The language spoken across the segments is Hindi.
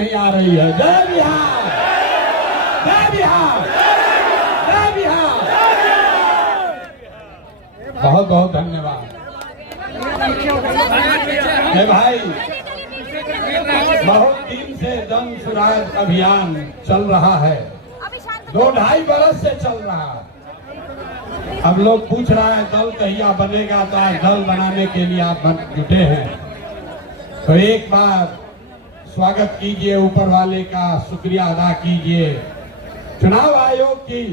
नहीं आ रही है। जय बिहार, जय बिहार, जय बिहार। बहुत बहुत धन्यवाद। भाई, बहुत दिन से जन सुराज अभियान चल रहा है, 2-2.5 बरस से चल रहा है। अब लोग पूछ रहा है दल कहिया बनेगा, तो आज दल बनाने के लिए आप जुटे हैं। तो एक बार स्वागत कीजिए, ऊपर वाले का शुक्रिया अदा कीजिए। चुनाव आयोग की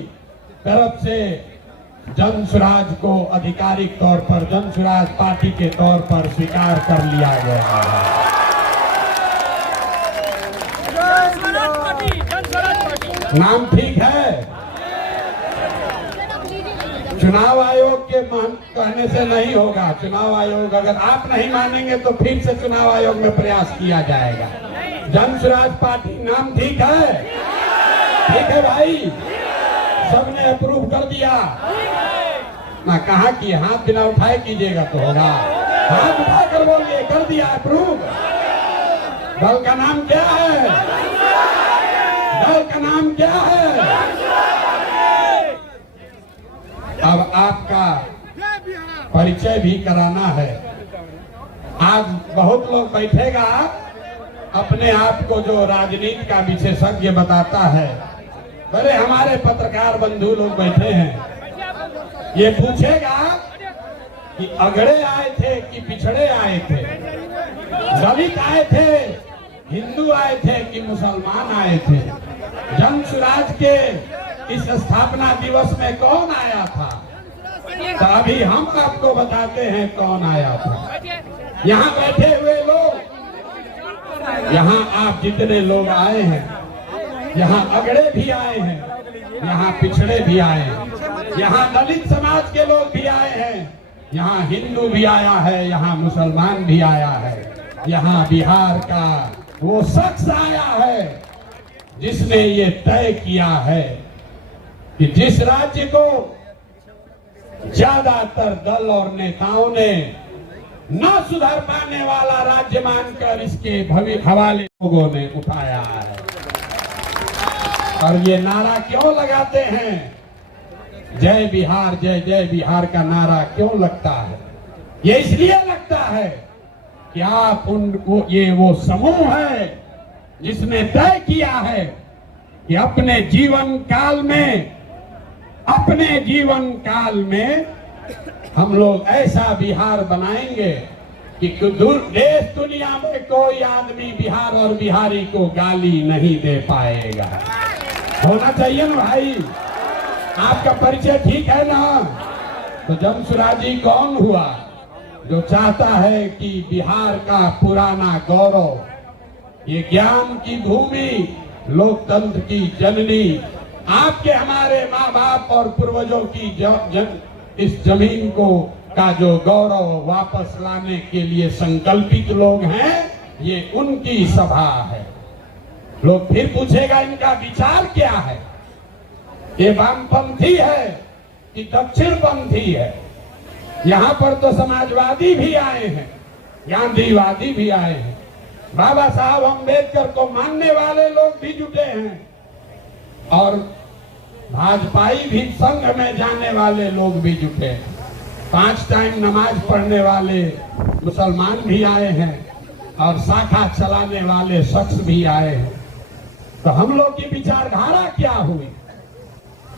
तरफ से जन सुराज को आधिकारिक तौर पर जन सुराज पार्टी के तौर पर स्वीकार कर लिया गया है। नाम ठीक है? चुनाव आयोग के कहने से नहीं होगा। चुनाव आयोग, अगर आप नहीं मानेंगे तो फिर से चुनाव आयोग में प्रयास किया जाएगा। जन सुराज पार्टी नाम ठीक है? ठीक है भाई, सबने अप्रूव कर दिया ना? कहा कि हाथ बिना उठाए कीजिएगा तो होगा। हाथ उठाकर बोलिए, कर दिया अप्रूव। दल का नाम क्या है? दल का नाम क्या है? अब आपका परिचय भी कराना है। आज बहुत लोग बैठेगा, अपने आप को जो राजनीति का विशेषज्ञ बताता है। बड़े हमारे पत्रकार बंधु लोग बैठे हैं, ये पूछेगा कि अगड़े आए थे कि पिछड़े आए थे, दलित आए थे, हिंदू आए थे कि मुसलमान आए थे। जन सुराज के इस स्थापना दिवस में कौन आया था? तो अभी हम आपको बताते हैं कौन आया था। यहाँ बैठे हुए लोग, यहाँ आप जितने लोग आए हैं, यहाँ अगड़े भी आए हैं, यहाँ पिछड़े भी आए हैं, यहाँ दलित समाज के लोग भी आए हैं, यहाँ हिंदू भी आया है, यहाँ मुसलमान भी आया है, यहाँ बिहार का वो शख्स आया है जिसने ये तय किया है कि जिस राज्य को ज्यादातर दल और नेताओं ने न सुधर पाने वाला राज्य मानकर इसके हवाले लोगों ने उठाया है। और ये नारा क्यों लगाते हैं? जय बिहार, जय जय बिहार का नारा क्यों लगता है? ये इसलिए लगता है कि आप उनको, ये वो समूह है जिसने तय किया है कि अपने जीवन काल में हम लोग ऐसा बिहार बनाएंगे कि देश दुनिया में कोई आदमी बिहार और बिहारी को गाली नहीं दे पाएगा। होना चाहिए ना भाई? आपका परिचय ठीक है ना? तो जन सुराजी कौन हुआ? जो चाहता है कि बिहार का पुराना गौरव, ये ज्ञान की भूमि, लोकतंत्र की जननी, आपके हमारे माँ बाप और पूर्वजों की इस जमीन को का जो गौरव वापस लाने के लिए संकल्पित लोग हैं, ये उनकी सभा है। लोग फिर पूछेगा इनका विचार क्या है? ये वामपंथी है कि दक्षिणपंथी है? यहाँ पर तो समाजवादी भी आए हैं, गांधीवादी भी आए हैं, बाबा साहब अम्बेडकर को मानने वाले लोग भी जुटे हैं, और भाजपाई भी संघ में जाने वाले लोग भी जुटे हैं। 5 टाइम नमाज पढ़ने वाले मुसलमान भी आए हैं, और शाखा चलाने वाले शख्स भी आए हैं। तो हम लोग की विचारधारा क्या हुई?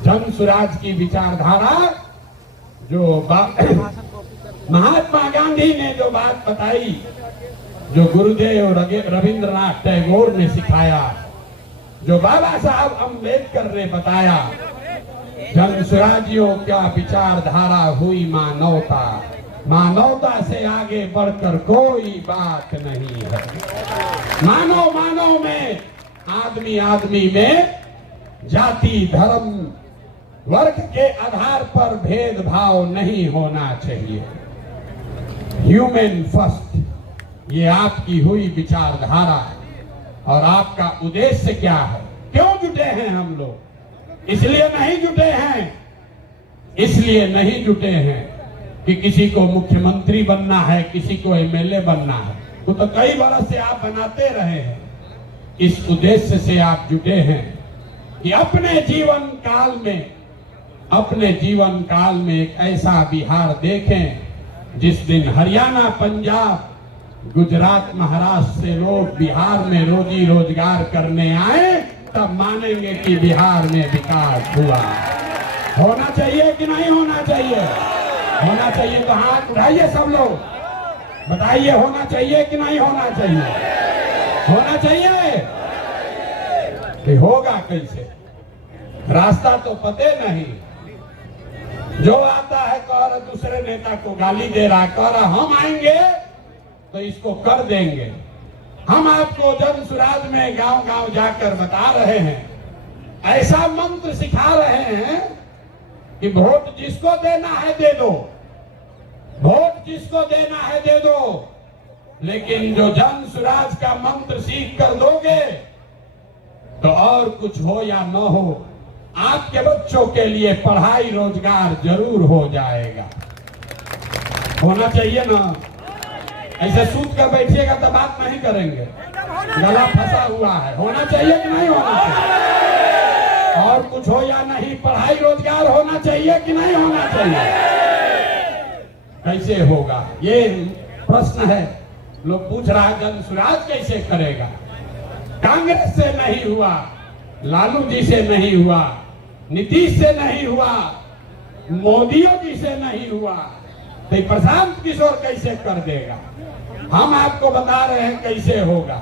जन सुराज की विचारधारा जो महात्मा गांधी ने जो बात बताई, जो गुरुदेव रविंद्रनाथ टैगोर ने सिखाया, जो बाबा साहब अम्बेडकर ने बताया, जन सुराजियों का विचारधारा हुई मानवता। मानवता से आगे बढ़कर कोई बात नहीं है। मानव में, आदमी में जाति, धर्म, वर्ग के आधार पर भेदभाव नहीं होना चाहिए। ह्यूमन फर्स्ट, ये आपकी हुई विचारधारा। और आपका उद्देश्य क्या है? क्यों जुटे हैं हम लोग? इसलिए नहीं जुटे हैं कि किसी को मुख्यमंत्री बनना है, किसी को एमएलए बनना है। तो कई बरस से आप बनाते रहे हैं। इस उद्देश्य से आप जुटे हैं कि अपने जीवन काल में एक ऐसा बिहार देखें जिस दिन हरियाणा, पंजाब, गुजरात, महाराष्ट्र से लोग बिहार में रोजी रोजगार करने आए, तब मानेंगे कि बिहार में विकास हुआ। होना चाहिए कि नहीं होना चाहिए? होना चाहिए तो हाथ उठाइए सब लोग, बताइए होना चाहिए कि नहीं होना चाहिए? होना चाहिए। कि होगा कैसे? रास्ता तो पते नहीं। जो आता है कह रहा दूसरे नेता को गाली दे रहा, कह रहा हम आएंगे तो इसको कर देंगे। हम आपको जन सुराज में गांव गांव जाकर बता रहे हैं, ऐसा मंत्र सिखा रहे हैं कि वोट जिसको देना है दे दो, वोट जिसको देना है दे दो, लेकिन जो जन सुराज का मंत्र सीख कर दोगे तो और कुछ हो या न हो, आपके बच्चों के लिए पढ़ाई रोजगार जरूर हो जाएगा। होना चाहिए ना? ऐसे सूत कर बैठिएगा तो बात नहीं करेंगे, गला फंसा हुआ है। होना चाहिए कि नहीं होना चाहिए? और कुछ हो या नहीं, पढ़ाई रोजगार होना चाहिए कि नहीं होना चाहिए? कैसे होगा ये प्रश्न है। लोग पूछ रहा है जन सुराज कैसे करेगा? कांग्रेस से नहीं हुआ, लालू जी से नहीं हुआ, नीतीश से नहीं हुआ, मोदियों जी से नहीं हुआ, तो प्रशांत किशोर कैसे कर देगा? हम आपको बता रहे हैं कैसे होगा।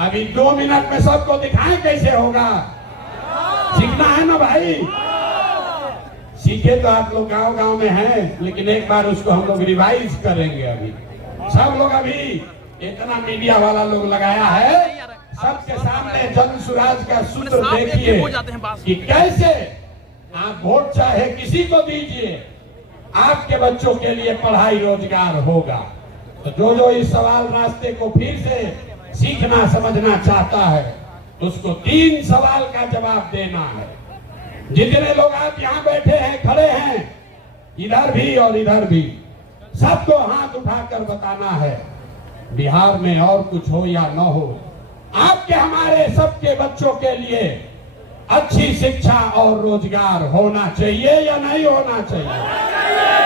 अभी 2 मिनट में सबको दिखाएं कैसे होगा। सीखना है ना भाई? सीखे तो आप लोग गांव गांव में हैं, लेकिन एक बार उसको हम लोग रिवाइज करेंगे। अभी सब लोग, अभी इतना मीडिया वाला लोग लगाया है, सबके सामने जन सुराज का सूत्र देखिए कि कैसे आप वोट चाहे किसी को दीजिए, आपके बच्चों के लिए पढ़ाई रोजगार होगा। तो जो इस सवाल रास्ते को फिर से सीखना समझना चाहता है, उसको 3 सवाल का जवाब देना है। जितने लोग आप यहाँ बैठे हैं, खड़े हैं, इधर भी और इधर भी, सबको हाथ उठाकर बताना है बिहार में और कुछ हो या न हो, आपके हमारे सबके बच्चों के लिए अच्छी शिक्षा और रोजगार होना चाहिए या नहीं होना चाहिए?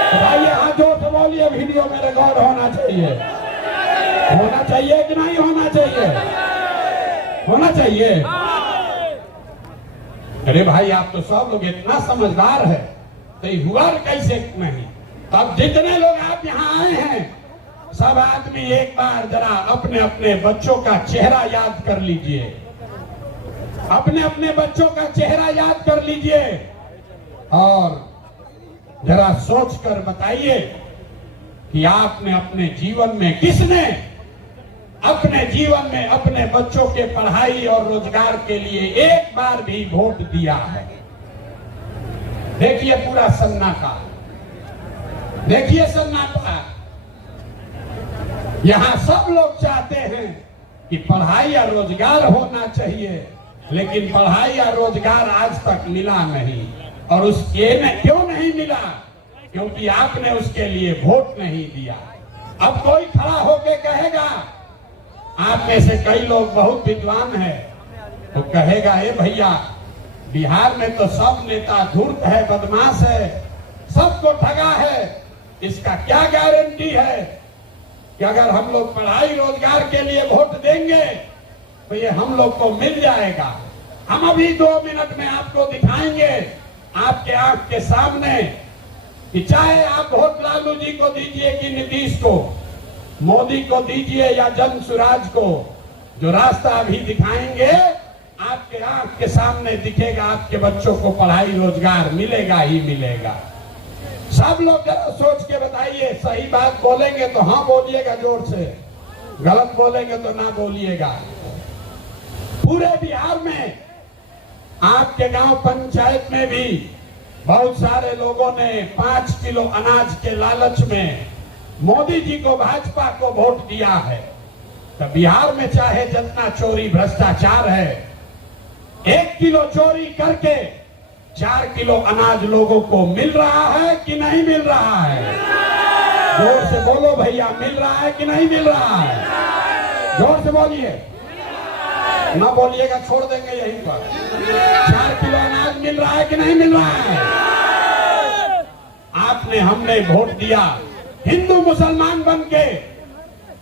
बताइए, हाथ जोर से बोलिए, वीडियो में रिकॉर्ड होना चाहिए। होना चाहिए कि नहीं होना चाहिए? होना चाहिए। अरे भाई, आप तो सब लोग इतना समझदार है, तो हुआ कैसे नहीं? तब जितने लोग आप यहाँ आए हैं, सब आदमी एक बार जरा अपने अपने बच्चों का चेहरा याद कर लीजिए, अपने अपने बच्चों का चेहरा याद कर लीजिए और जरा सोच कर बताइए कि आपने अपने जीवन में, किसने अपने जीवन में अपने बच्चों के पढ़ाई और रोजगार के लिए एक बार भी वोट दिया है? देखिए पूरा सन्नाटा, देखिए सन्नाटा। यहां सब लोग चाहते हैं कि पढ़ाई या रोजगार होना चाहिए, लेकिन पढ़ाई या रोजगार आज तक मिला नहीं। और उसके क्यों नहीं मिला? क्योंकि आपने उसके लिए वोट नहीं दिया। अब कोई खड़ा होके कहेगा, आप में से कई लोग बहुत विद्वान हैं, तो कहेगा, ए भैया, बिहार में तो सब नेता धूर्त है, बदमाश है, सबको ठगा है, इसका क्या गारंटी है कि अगर हम लोग पढ़ाई रोजगार के लिए वोट देंगे तो ये हम लोग को मिल जाएगा? हम अभी 2 मिनट में आपको दिखाएंगे, आपके आंख के सामने, कि चाहे आप वोट लालू जी को दीजिए कि नीतीश को, मोदी को दीजिए या जन सुराज को, जो रास्ता अभी दिखाएंगे आपके आंख के सामने दिखेगा, आपके बच्चों को पढ़ाई रोजगार मिलेगा ही मिलेगा। सब लोग जरा सोच के बताइए, सही बात बोलेंगे तो हाँ बोलिएगा जोर से, गलत बोलेंगे तो ना बोलिएगा। पूरे बिहार में, आपके गांव पंचायत में भी बहुत सारे लोगों ने 5 किलो अनाज के लालच में मोदी जी को, भाजपा को वोट दिया है। तो बिहार में चाहे जितना चोरी भ्रष्टाचार है, 1 किलो चोरी करके 4 किलो अनाज लोगों को मिल रहा है कि नहीं मिल रहा है? जोर से बोलो भैया, मिल रहा है कि नहीं मिल रहा है? जोर से बोलिए। ना बोलिएगा, छोड़ देंगे यहीं पर। 4 किलो अनाज मिल रहा है कि नहीं मिल रहा है? आपने हमने वोट दिया, हिंदू मुसलमान बन के।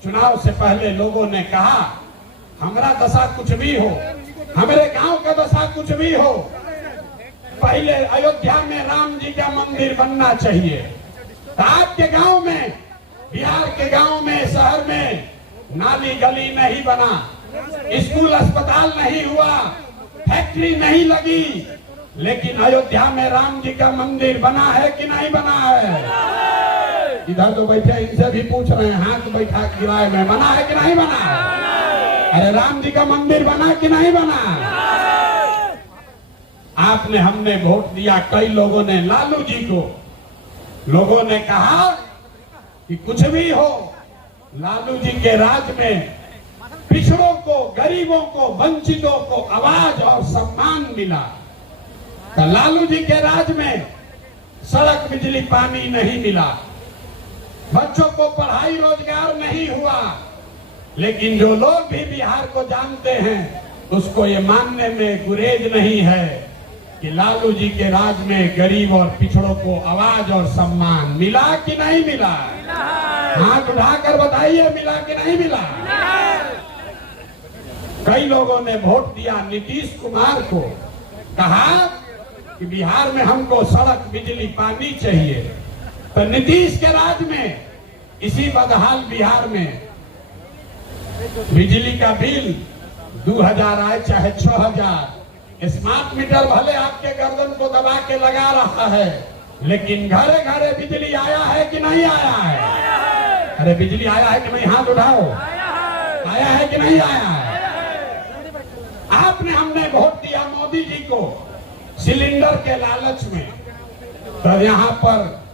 चुनाव से पहले लोगों ने कहा हमारा दशा कुछ भी हो, हमारे गांव का दशा कुछ भी हो, पहले अयोध्या में राम जी का मंदिर बनना चाहिए। आपके गांव में, बिहार के गांव में, शहर में नाली गली नहीं बना, स्कूल अस्पताल नहीं हुआ, फैक्ट्री नहीं लगी, लेकिन अयोध्या में राम जी का मंदिर बना है कि नहीं बना है? इधर तो बैठे इनसे भी पूछ रहे हैं, हाथ बैठा गिराए में, बना है कि नहीं बना है? अरे राम जी का मंदिर बना कि नहीं बना? आपने हमने वोट दिया, कई लोगों ने लालू जी को, लोगों ने कहा कि कुछ भी हो, लालू जी के राज में पिछड़ों को, गरीबों को, वंचितों को आवाज और सम्मान मिला। तो लालू जी के राज में सड़क, बिजली, पानी नहीं मिला, बच्चों को पढ़ाई रोजगार नहीं हुआ। लेकिन जो लोग भी बिहार को जानते हैं उसको ये मानने में गुरेज नहीं है कि लालू जी के राज में गरीब और पिछड़ों को आवाज और सम्मान मिला कि नहीं मिला? हाथ उठाकर बताइए, मिला कि नहीं मिला? कई लोगों ने वोट दिया नीतीश कुमार को, कहा कि बिहार में हमको सड़क, बिजली, पानी चाहिए। तो नीतीश के राज में इसी बदहाल बिहार में बिजली का बिल 2000 आए चाहे 6000, स्मार्ट मीटर भले आपके गर्दन को दबा के लगा रहा है, लेकिन घरे घरे बिजली आया है कि नहीं आया है? अरे बिजली आया है कि नहीं? हाथ उठाओ। आया है कि नहीं आया है? आपने हमने वोट दिया मोदी जी को सिलेंडर के लालच में। तो यहाँ पर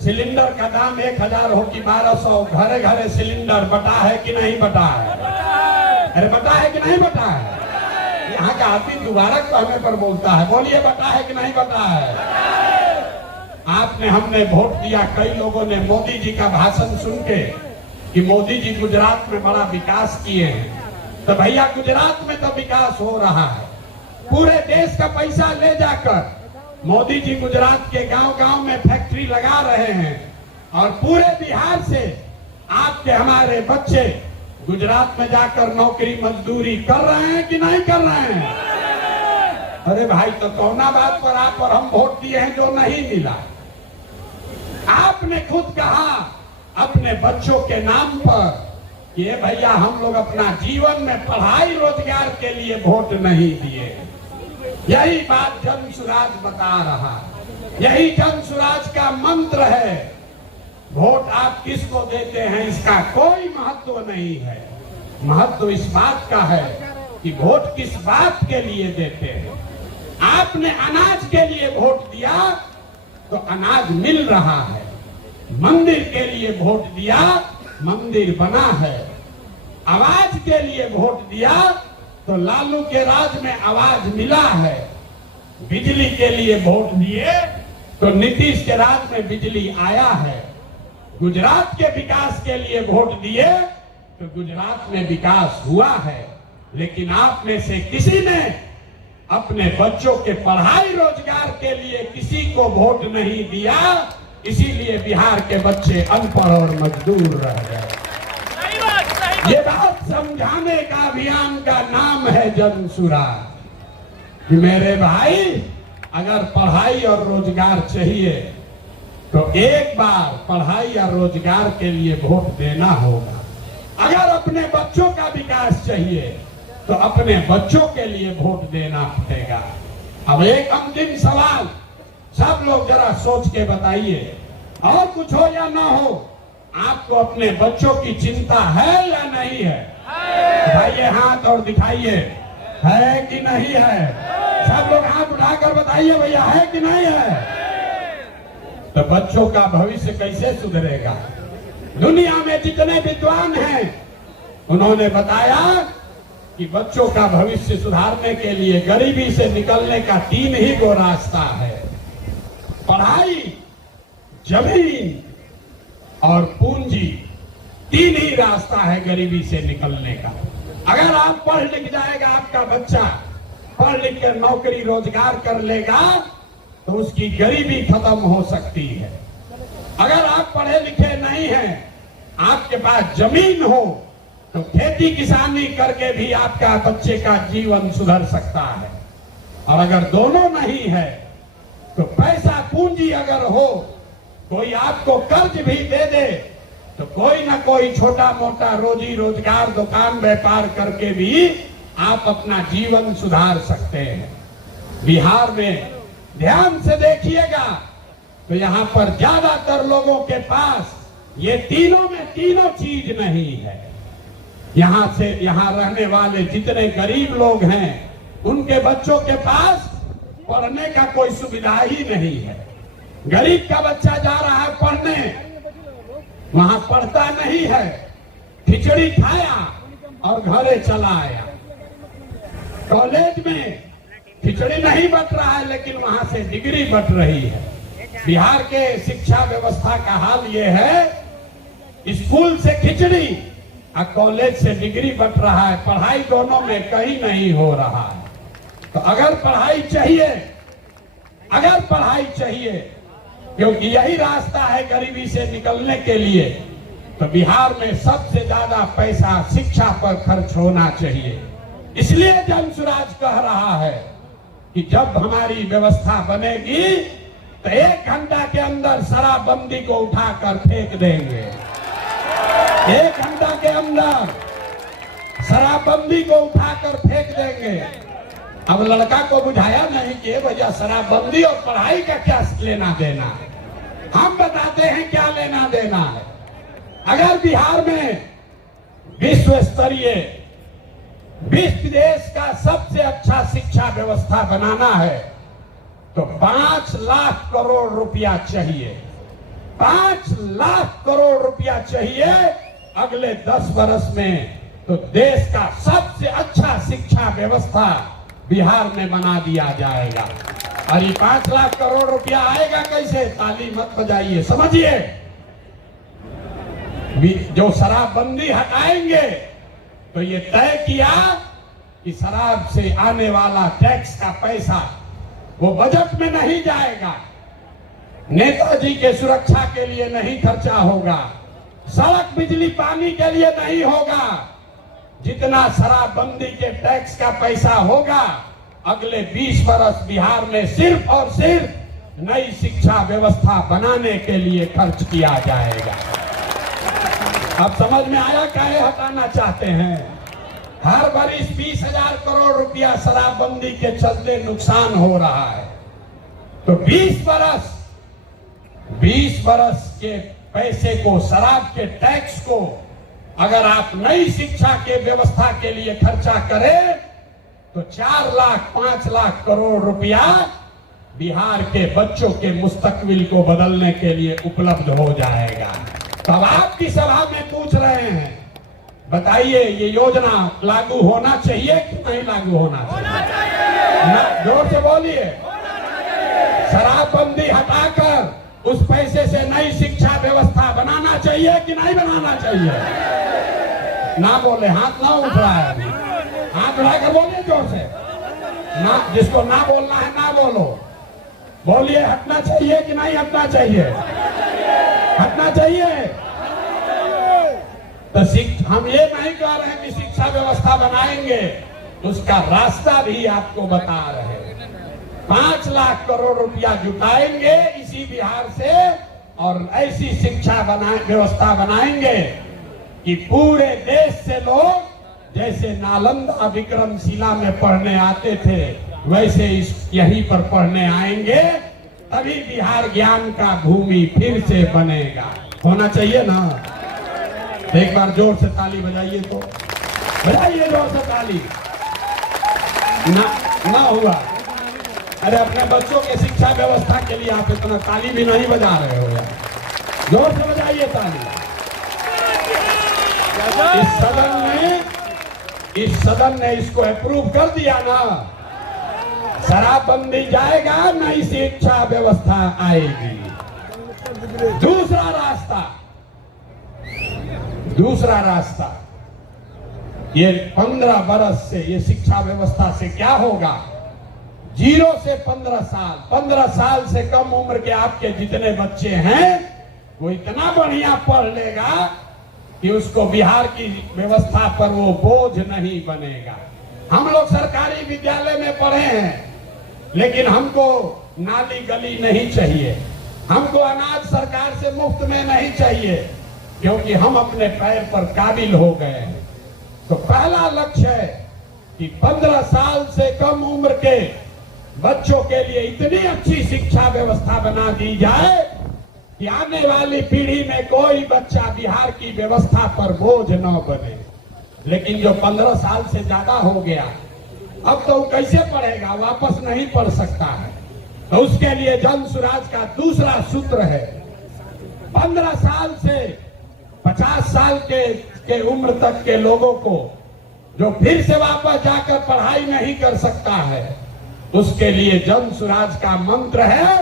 सिलेंडर का दाम 1000 हो कि 1200, घरे घरे सिलेंडर बटा है कि नहीं बटा है? अरे बटा है कि नहीं बटा है? यहाँ का आदमी दोबारा कहने पर बोलता है, बोलिए बटा है कि नहीं बटा है? आपने हमने वोट दिया, कई लोगों ने मोदी जी का भाषण सुन के कि मोदी जी गुजरात में बड़ा विकास किए हैं। तो भैया गुजरात में तो विकास हो रहा है, पूरे देश का पैसा ले जाकर मोदी जी गुजरात के गांव-गांव में फैक्ट्री लगा रहे हैं और पूरे बिहार से आपके हमारे बच्चे गुजरात में जाकर नौकरी मजदूरी कर रहे हैं कि नहीं कर रहे हैं? अरे भाई, तो कौना बात पर आप और हम वोट दिए हैं जो नहीं मिला? आपने खुद कहा अपने बच्चों के नाम पर कि भैया हम लोग अपना जीवन में पढ़ाई रोजगार के लिए वोट नहीं दिए। यही बात जन सुराज बता रहा, यही जन सुराज का मंत्र है। वोट आप किसको देते हैं इसका कोई महत्व नहीं है, महत्व इस बात का है कि वोट किस बात के लिए देते हैं। आपने अनाज के लिए वोट दिया तो अनाज मिल रहा है, मंदिर के लिए वोट दिया, मंदिर बना है, आवाज के लिए वोट दिया तो लालू के राज में आवाज मिला है, बिजली के लिए वोट दिए तो नीतीश के राज में बिजली आया है, गुजरात के विकास के लिए वोट दिए तो गुजरात में विकास हुआ है। लेकिन आप में से किसी ने अपने बच्चों के पढ़ाई रोजगार के लिए किसी को वोट नहीं दिया, इसीलिए बिहार के बच्चे अनपढ़ और मजदूर रह गए। ये बात समझाने का अभियान का नाम है जन सुराज कि मेरे भाई, अगर पढ़ाई और रोजगार चाहिए तो एक बार पढ़ाई और रोजगार के लिए वोट देना होगा। अगर अपने बच्चों का विकास चाहिए तो अपने बच्चों के लिए वोट देना पड़ेगा। अब एक अंतिम सवाल, सब लोग जरा सोच के बताइए, और कुछ हो या ना हो, आपको अपने बच्चों की चिंता है या नहीं है? उठाइए हाथ और दिखाइए, है कि नहीं है? सब लोग हाथ उठाकर बताइए भैया, है कि नहीं है? तो बच्चों का भविष्य कैसे सुधरेगा? दुनिया में जितने विद्वान हैं उन्होंने बताया कि बच्चों का भविष्य सुधारने के लिए गरीबी से निकलने का 3 ही गो रास्ता है, पढ़ाई, जमीन और पूंजी। 3 ही रास्ता है गरीबी से निकलने का। अगर आप पढ़ लिख जाएगा, आपका बच्चा पढ़ लिख कर नौकरी रोजगार कर लेगा तो उसकी गरीबी खत्म हो सकती है। अगर आप पढ़े लिखे नहीं हैं, आपके पास जमीन हो तो खेती किसानी करके भी आपका बच्चे का जीवन सुधर सकता है। और अगर दोनों नहीं है तो पैसा पूंजी अगर हो, कोई आपको कर्ज भी दे दे तो कोई ना कोई छोटा मोटा रोजी रोजगार दुकान व्यापार करके भी आप अपना जीवन सुधार सकते हैं। बिहार में ध्यान से देखिएगा तो यहाँ पर ज्यादातर लोगों के पास ये तीनों में तीनों चीज नहीं है। यहाँ रहने वाले जितने गरीब लोग हैं उनके बच्चों के पास पढ़ने का कोई सुविधा ही नहीं है। गरीब का बच्चा जा रहा है पढ़ने, वहां पढ़ता नहीं है, खिचड़ी खाया और घरे चला आया। कॉलेज में खिचड़ी नहीं बट रहा है लेकिन वहां से डिग्री बट रही है। बिहार के शिक्षा व्यवस्था का हाल ये है, स्कूल से खिचड़ी और कॉलेज से डिग्री बट रहा है, पढ़ाई दोनों में कहीं नहीं हो रहा है। तो अगर पढ़ाई चाहिए क्योंकि यही रास्ता है गरीबी से निकलने के लिए, तो बिहार में सबसे ज्यादा पैसा शिक्षा पर खर्च होना चाहिए। इसलिए जनसुराज कह रहा है कि जब हमारी व्यवस्था बनेगी तो 1 घंटा के अंदर शराबबंदी को उठाकर फेंक देंगे। 1 घंटा के अंदर शराबबंदी को उठाकर फेंक देंगे। अब लड़का को बुझाया नहीं कि भैया शराबबंदी और पढ़ाई का क्या लेना देना है। हम बताते हैं क्या लेना देना है। अगर बिहार में विश्व देश का सबसे अच्छा शिक्षा व्यवस्था बनाना है तो 5 लाख करोड़ रुपया चाहिए। 5 लाख करोड़ रुपया चाहिए अगले 10 वर्ष में, तो देश का सबसे अच्छा शिक्षा व्यवस्था बिहार में बना दिया जाएगा। और ये 5 लाख करोड़ रुपया आएगा कैसे? ताली मत बजाइए, समझिए। जो शराबबंदी हटाएंगे तो ये तय किया कि शराब से आने वाला टैक्स का पैसा वो बजट में नहीं जाएगा, नेताजी के सुरक्षा के लिए नहीं खर्चा होगा, सड़क बिजली पानी के लिए नहीं होगा। जितना शराबबंदी के टैक्स का पैसा होगा अगले 20 वर्ष बिहार में सिर्फ और सिर्फ नई शिक्षा व्यवस्था बनाने के लिए खर्च किया जाएगा। अब समझ में आया काहे हटाना चाहते हैं? हर वर्ष 20,000 करोड़ रुपया शराबबंदी के चलते नुकसान हो रहा है, तो 20 वर्ष के पैसे को, शराब के टैक्स को अगर आप नई शिक्षा के व्यवस्था के लिए खर्चा करें तो 4 लाख 5 लाख करोड़ रुपया बिहार के बच्चों के मुस्तकबिल को बदलने के लिए उपलब्ध हो जाएगा। तब आपकी सभा में पूछ रहे हैं, बताइए ये योजना लागू होना चाहिए कि नहीं लागू होना चाहिए? जोर से बोलिए। शराबबंदी हटाकर उस पैसे से नई शिक्षा व्यवस्था बनाना चाहिए कि नहीं बनाना चाहिए? ना बोले, हाथ ना उठ रहा है अभी। हाथ उठाकर बोलिए जोर से। ना, जिसको ना बोलना है ना बोलो, बोलिए हटना चाहिए कि नहीं हटना चाहिए? हटना चाहिए। तो हम ये नहीं कह रहे हैं कि शिक्षा व्यवस्था बनाएंगे, उसका रास्ता भी आपको बता रहे हैं। 5 लाख करोड़ रुपया जुटाएंगे इसी बिहार से और ऐसी शिक्षा व्यवस्था बनाएंगे कि पूरे देश से लोग जैसे नालंदा विक्रमशिला में पढ़ने आते थे वैसे यहीं पर पढ़ने आएंगे, तभी बिहार ज्ञान का भूमि फिर से बनेगा। होना चाहिए ना? एक बार जोर से ताली बजाइए, तो बजाइए जोर से ताली। ना हुआ। अरे अपने बच्चों के शिक्षा व्यवस्था के लिए आप इतना ताली भी नहीं बजा रहे हो यार, जोर से बजाइए ताली। इस सदन ने इसको अप्रूव कर दिया ना, शराबबंदी जाएगा, नई शिक्षा व्यवस्था आएगी। दूसरा रास्ता ये 15 बरस से ये शिक्षा व्यवस्था से क्या होगा? 0 से 15 साल, 15 साल से कम उम्र के आपके जितने बच्चे हैं वो इतना बढ़िया पढ़ लेगा कि उसको बिहार की व्यवस्था पर वो बोझ नहीं बनेगा। हम लोग सरकारी विद्यालय में पढ़े हैं, लेकिन हमको नाली गली नहीं चाहिए, हमको अनाज सरकार से मुफ्त में नहीं चाहिए, क्योंकि हम अपने पैर पर काबिल हो गए हैं। तो पहला लक्ष्य है कि 15 साल से कम उम्र के बच्चों के लिए इतनी अच्छी शिक्षा व्यवस्था बना दी जाए कि आने वाली पीढ़ी में कोई बच्चा बिहार की व्यवस्था पर बोझ न बने। लेकिन जो 15 साल से ज्यादा हो गया, अब तो कैसे पढ़ेगा? वापस नहीं पढ़ सकता है। तो उसके लिए जन सुराज का दूसरा सूत्र है, 15 साल से 50 साल के उम्र तक के लोगों को जो फिर से वापस जाकर पढ़ाई नहीं कर सकता है, उसके लिए जन सुराज का मंत्र है,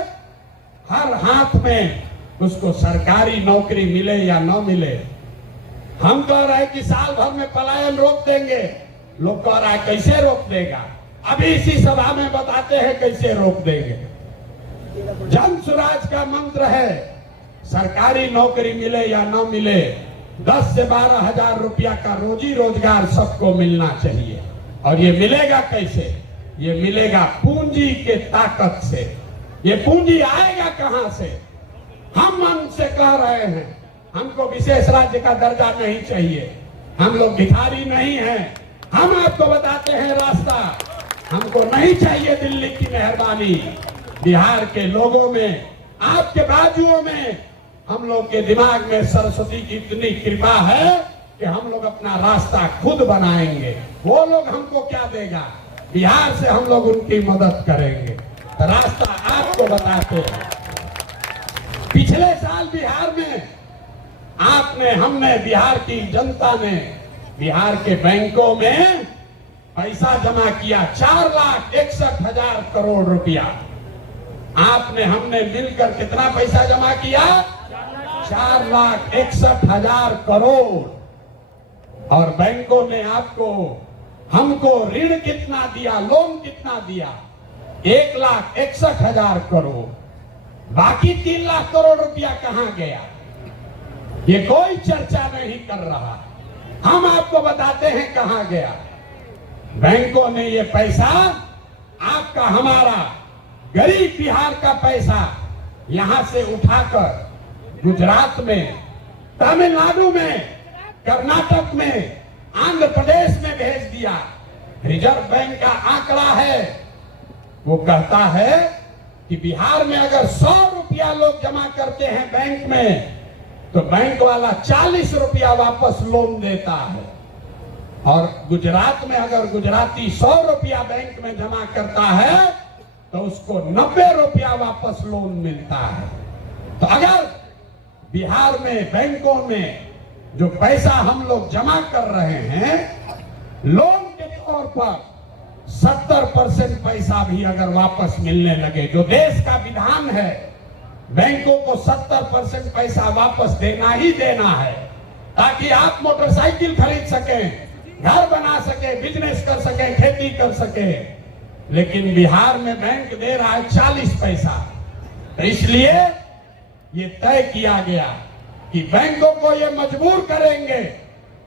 हर हाथ में उसको सरकारी नौकरी मिले या न मिले। हम कह रहे हैं कि साल भर में पलायन रोक देंगे, लोग कह रहा है कैसे रोक देगा? अभी इसी सभा में बताते हैं कैसे रोक देंगे। जन सुराज का मंत्र है, सरकारी नौकरी मिले या न मिले, 10 से 12 हजार रुपया का रोजी रोजगार सबको मिलना चाहिए। और ये मिलेगा कैसे? ये मिलेगा पूंजी के ताकत से। ये पूंजी आएगा कहां से? हम मन से कह रहे हैं, हमको विशेष राज्य का दर्जा नहीं चाहिए, हम लोग भिखारी नहीं हैं। हम आपको बताते हैं रास्ता, हमको नहीं चाहिए दिल्ली की मेहरबानी। बिहार के लोगों में, आपके बाजुओं में, हम लोग के दिमाग में सरस्वती की इतनी कृपा है कि हम लोग अपना रास्ता खुद बनाएंगे। वो लोग हमको क्या देगा? बिहार से हम लोग उनकी मदद करेंगे। तो रास्ता आपको बताते हैं। पिछले साल बिहार में हमने बिहार की जनता ने बिहार के बैंकों में पैसा जमा किया, 4,61,000 करोड़ रुपया। हमने मिलकर कितना पैसा जमा किया? 4,61,000 करोड़। और बैंकों ने हमको ऋण कितना दिया, लोन कितना दिया? 1,61,000 करोड़। बाकी 3 लाख करोड़ रुपया कहां गया? ये कोई चर्चा नहीं कर रहा। हम आपको बताते हैं कहां गया। बैंकों ने ये पैसा, आपका हमारा गरीब बिहार का पैसा यहां से उठाकर गुजरात में, तमिलनाडु में, कर्नाटक में, आंध्र प्रदेश में भेज दिया। रिजर्व बैंक का आंकड़ा है, वो कहता है कि बिहार में अगर 100 रुपया लोग जमा करते हैं बैंक में, तो बैंक वाला 40 रुपया वापस लोन देता है। और गुजरात में अगर गुजराती 100 रुपया बैंक में जमा करता है तो उसको 90 रुपया वापस लोन मिलता है। तो अगर बिहार में बैंकों में जो पैसा हम लोग जमा कर रहे हैं, लोन के तौर पर 70% पैसा भी अगर वापस मिलने लगे, जो देश का विधान है, बैंकों को 70% पैसा वापस देना ही देना है, ताकि आप मोटरसाइकिल खरीद सकें, घर बना सके, बिजनेस कर सके, खेती कर सके। लेकिन बिहार में बैंक दे रहा है 40 पैसा। तो इसलिए ये तय किया गया कि बैंकों को ये मजबूर करेंगे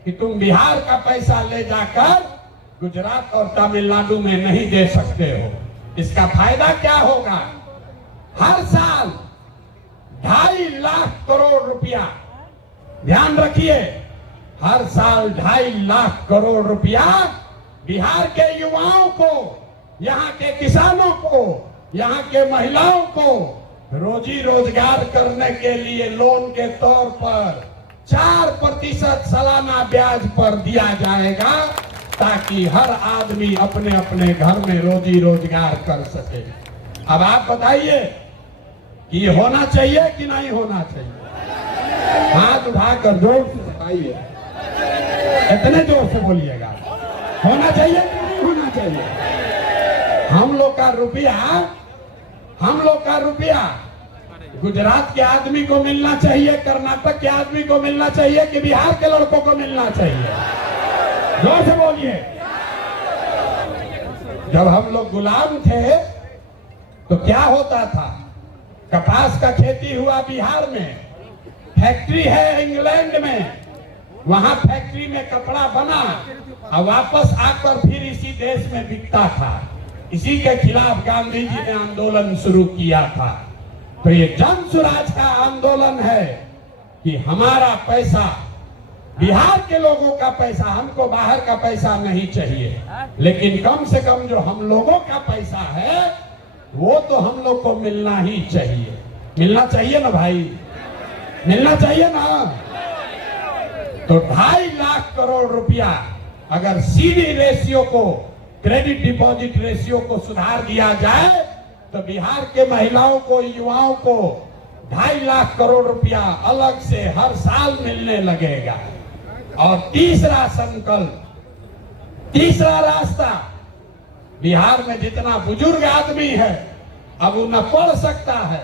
कि तुम बिहार का पैसा ले जाकर गुजरात और तमिलनाडु में नहीं दे सकते हो। इसका फायदा क्या होगा? हर साल 2.5 लाख करोड़ रुपया, ध्यान रखिए, हर साल 2.5 लाख करोड़ रुपया बिहार के युवाओं को, यहाँ के किसानों को, यहाँ के महिलाओं को रोजी रोजगार करने के लिए लोन के तौर पर 4% सालाना ब्याज पर दिया जाएगा, ताकि हर आदमी अपने अपने घर में रोजी रोजगार कर सके। अब आप बताइए कि ये होना चाहिए कि नहीं होना चाहिए? हाथ उठाकर जोर से बताइए, इतने जोर से बोलिएगा। होना चाहिए कि नहीं होना चाहिए? हम लोग का रुपया गुजरात के आदमी को मिलना चाहिए, कर्नाटक के आदमी को मिलना चाहिए कि बिहार के लड़कों को मिलना चाहिए? जोर से बोलिए। जब हम लोग गुलाम थे तो क्या होता था, कपास का खेती हुआ बिहार में, फैक्ट्री है इंग्लैंड में, वहां फैक्ट्री में कपड़ा बना और वापस आकर फिर इसी देश में बिकता था। इसी के खिलाफ गांधी जी ने आंदोलन शुरू किया था। तो ये जन स्वराज का आंदोलन है कि हमारा पैसा, बिहार के लोगों का पैसा, हमको बाहर का पैसा नहीं चाहिए, लेकिन कम से कम जो हम लोगों का पैसा है वो तो हम लोग को मिलना ही चाहिए। मिलना चाहिए ना भाई, मिलना चाहिए ना। तो 2.5 लाख करोड़ रुपया अगर सीडी रेशियो को, क्रेडिट डिपॉजिट रेशियो को सुधार दिया जाए तो बिहार के महिलाओं को, युवाओं को 2.5 लाख करोड़ रुपया अलग से हर साल मिलने लगेगा। और तीसरा संकल्प, तीसरा रास्ता, बिहार में जितना बुजुर्ग आदमी है अब वो न पढ़ सकता है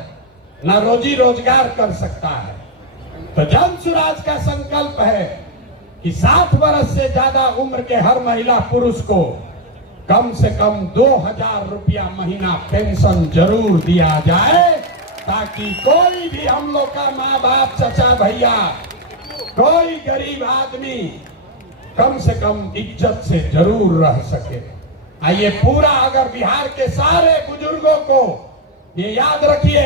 न रोजी रोजगार कर सकता है। तो जन स्वराज का संकल्प है कि 60 वर्ष से ज्यादा उम्र के हर महिला पुरुष को कम से कम 2,000 रुपया महीना पेंशन जरूर दिया जाए, ताकि कोई भी हम लोग का माँ बाप, चचा भैया, कोई गरीब आदमी कम से कम इज्जत से जरूर रह सके। आइए पूरा, अगर बिहार के सारे बुजुर्गों को ये याद रखिए,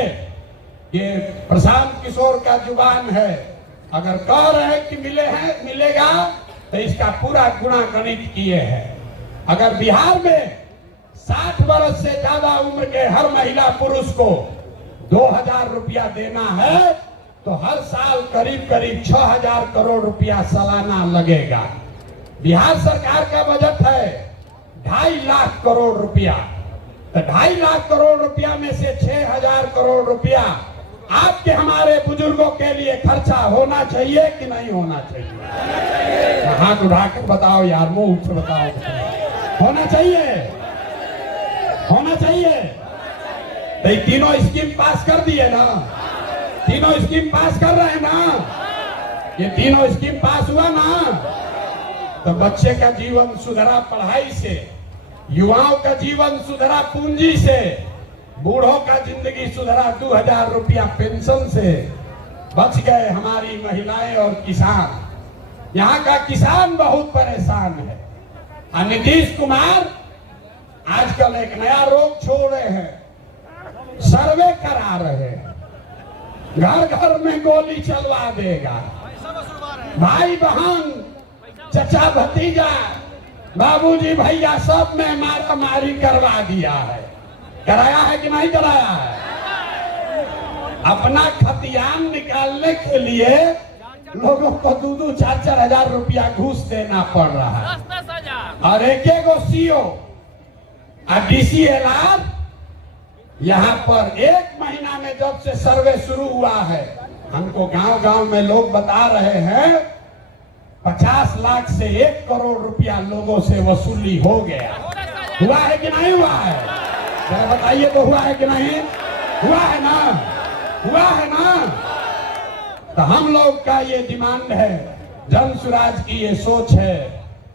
ये प्रशांत किशोर का जुबान है, अगर कह रहे हैं कि मिलेगा तो इसका पूरा गुणा गणित किए हैं। अगर बिहार में 60 वर्ष से ज्यादा उम्र के हर महिला पुरुष को 2,000 रुपया देना है तो हर साल करीब करीब 6,000 करोड़ रुपया सालाना लगेगा। बिहार सरकार का बजट है 2.5 लाख करोड़ रुपया, तो 2.5 लाख करोड़ रुपया में से 6,000 करोड़ रुपया आपके हमारे बुजुर्गों के लिए खर्चा होना चाहिए कि नहीं होना चाहिए? हाथ उठाकर बताओ यार, मुंह से बताओ। होना चाहिए, होना चाहिए। तो ये तीनों स्कीम पास कर दिए ना, तीनों स्कीम पास कर रहे हैं ना, ये तीनों स्कीम पास हुआ ना, तो बच्चे का जीवन सुधरा पढ़ाई से, युवाओं का जीवन सुधरा पूंजी से, बूढ़ों का जिंदगी सुधरा 2,000 रुपया पेंशन से, बच गए हमारी महिलाएं और किसान। यहाँ का किसान बहुत परेशान है। और नीतीश कुमार आजकल एक नया रोग छोड़ रहे हैं, सर्वे करा रहे हैं, घर घर में गोली चलवा देगा, भाई बहन, चचा भतीजा, बाबूजी भैया सब में मारा मारी करवा दिया है। कराया है कि नहीं कराया है? अपना खतियान निकालने के लिए लोगों को 2-2, 4-4 हजार रुपया घूस देना पड़ रहा है। और एक सीओ और DCLR यहाँ पर 1 महीना में जब से सर्वे शुरू हुआ है, हमको गांव-गांव में लोग बता रहे हैं 50 लाख से 1 करोड़ रुपया लोगों से वसूली हो गया। हुआ है कि नहीं हुआ है? जरा बताइए तो, हुआ है कि नहीं? हुआ है ना, हुआ है ना। तो हम लोग का ये डिमांड है, जन स्वराज की ये सोच है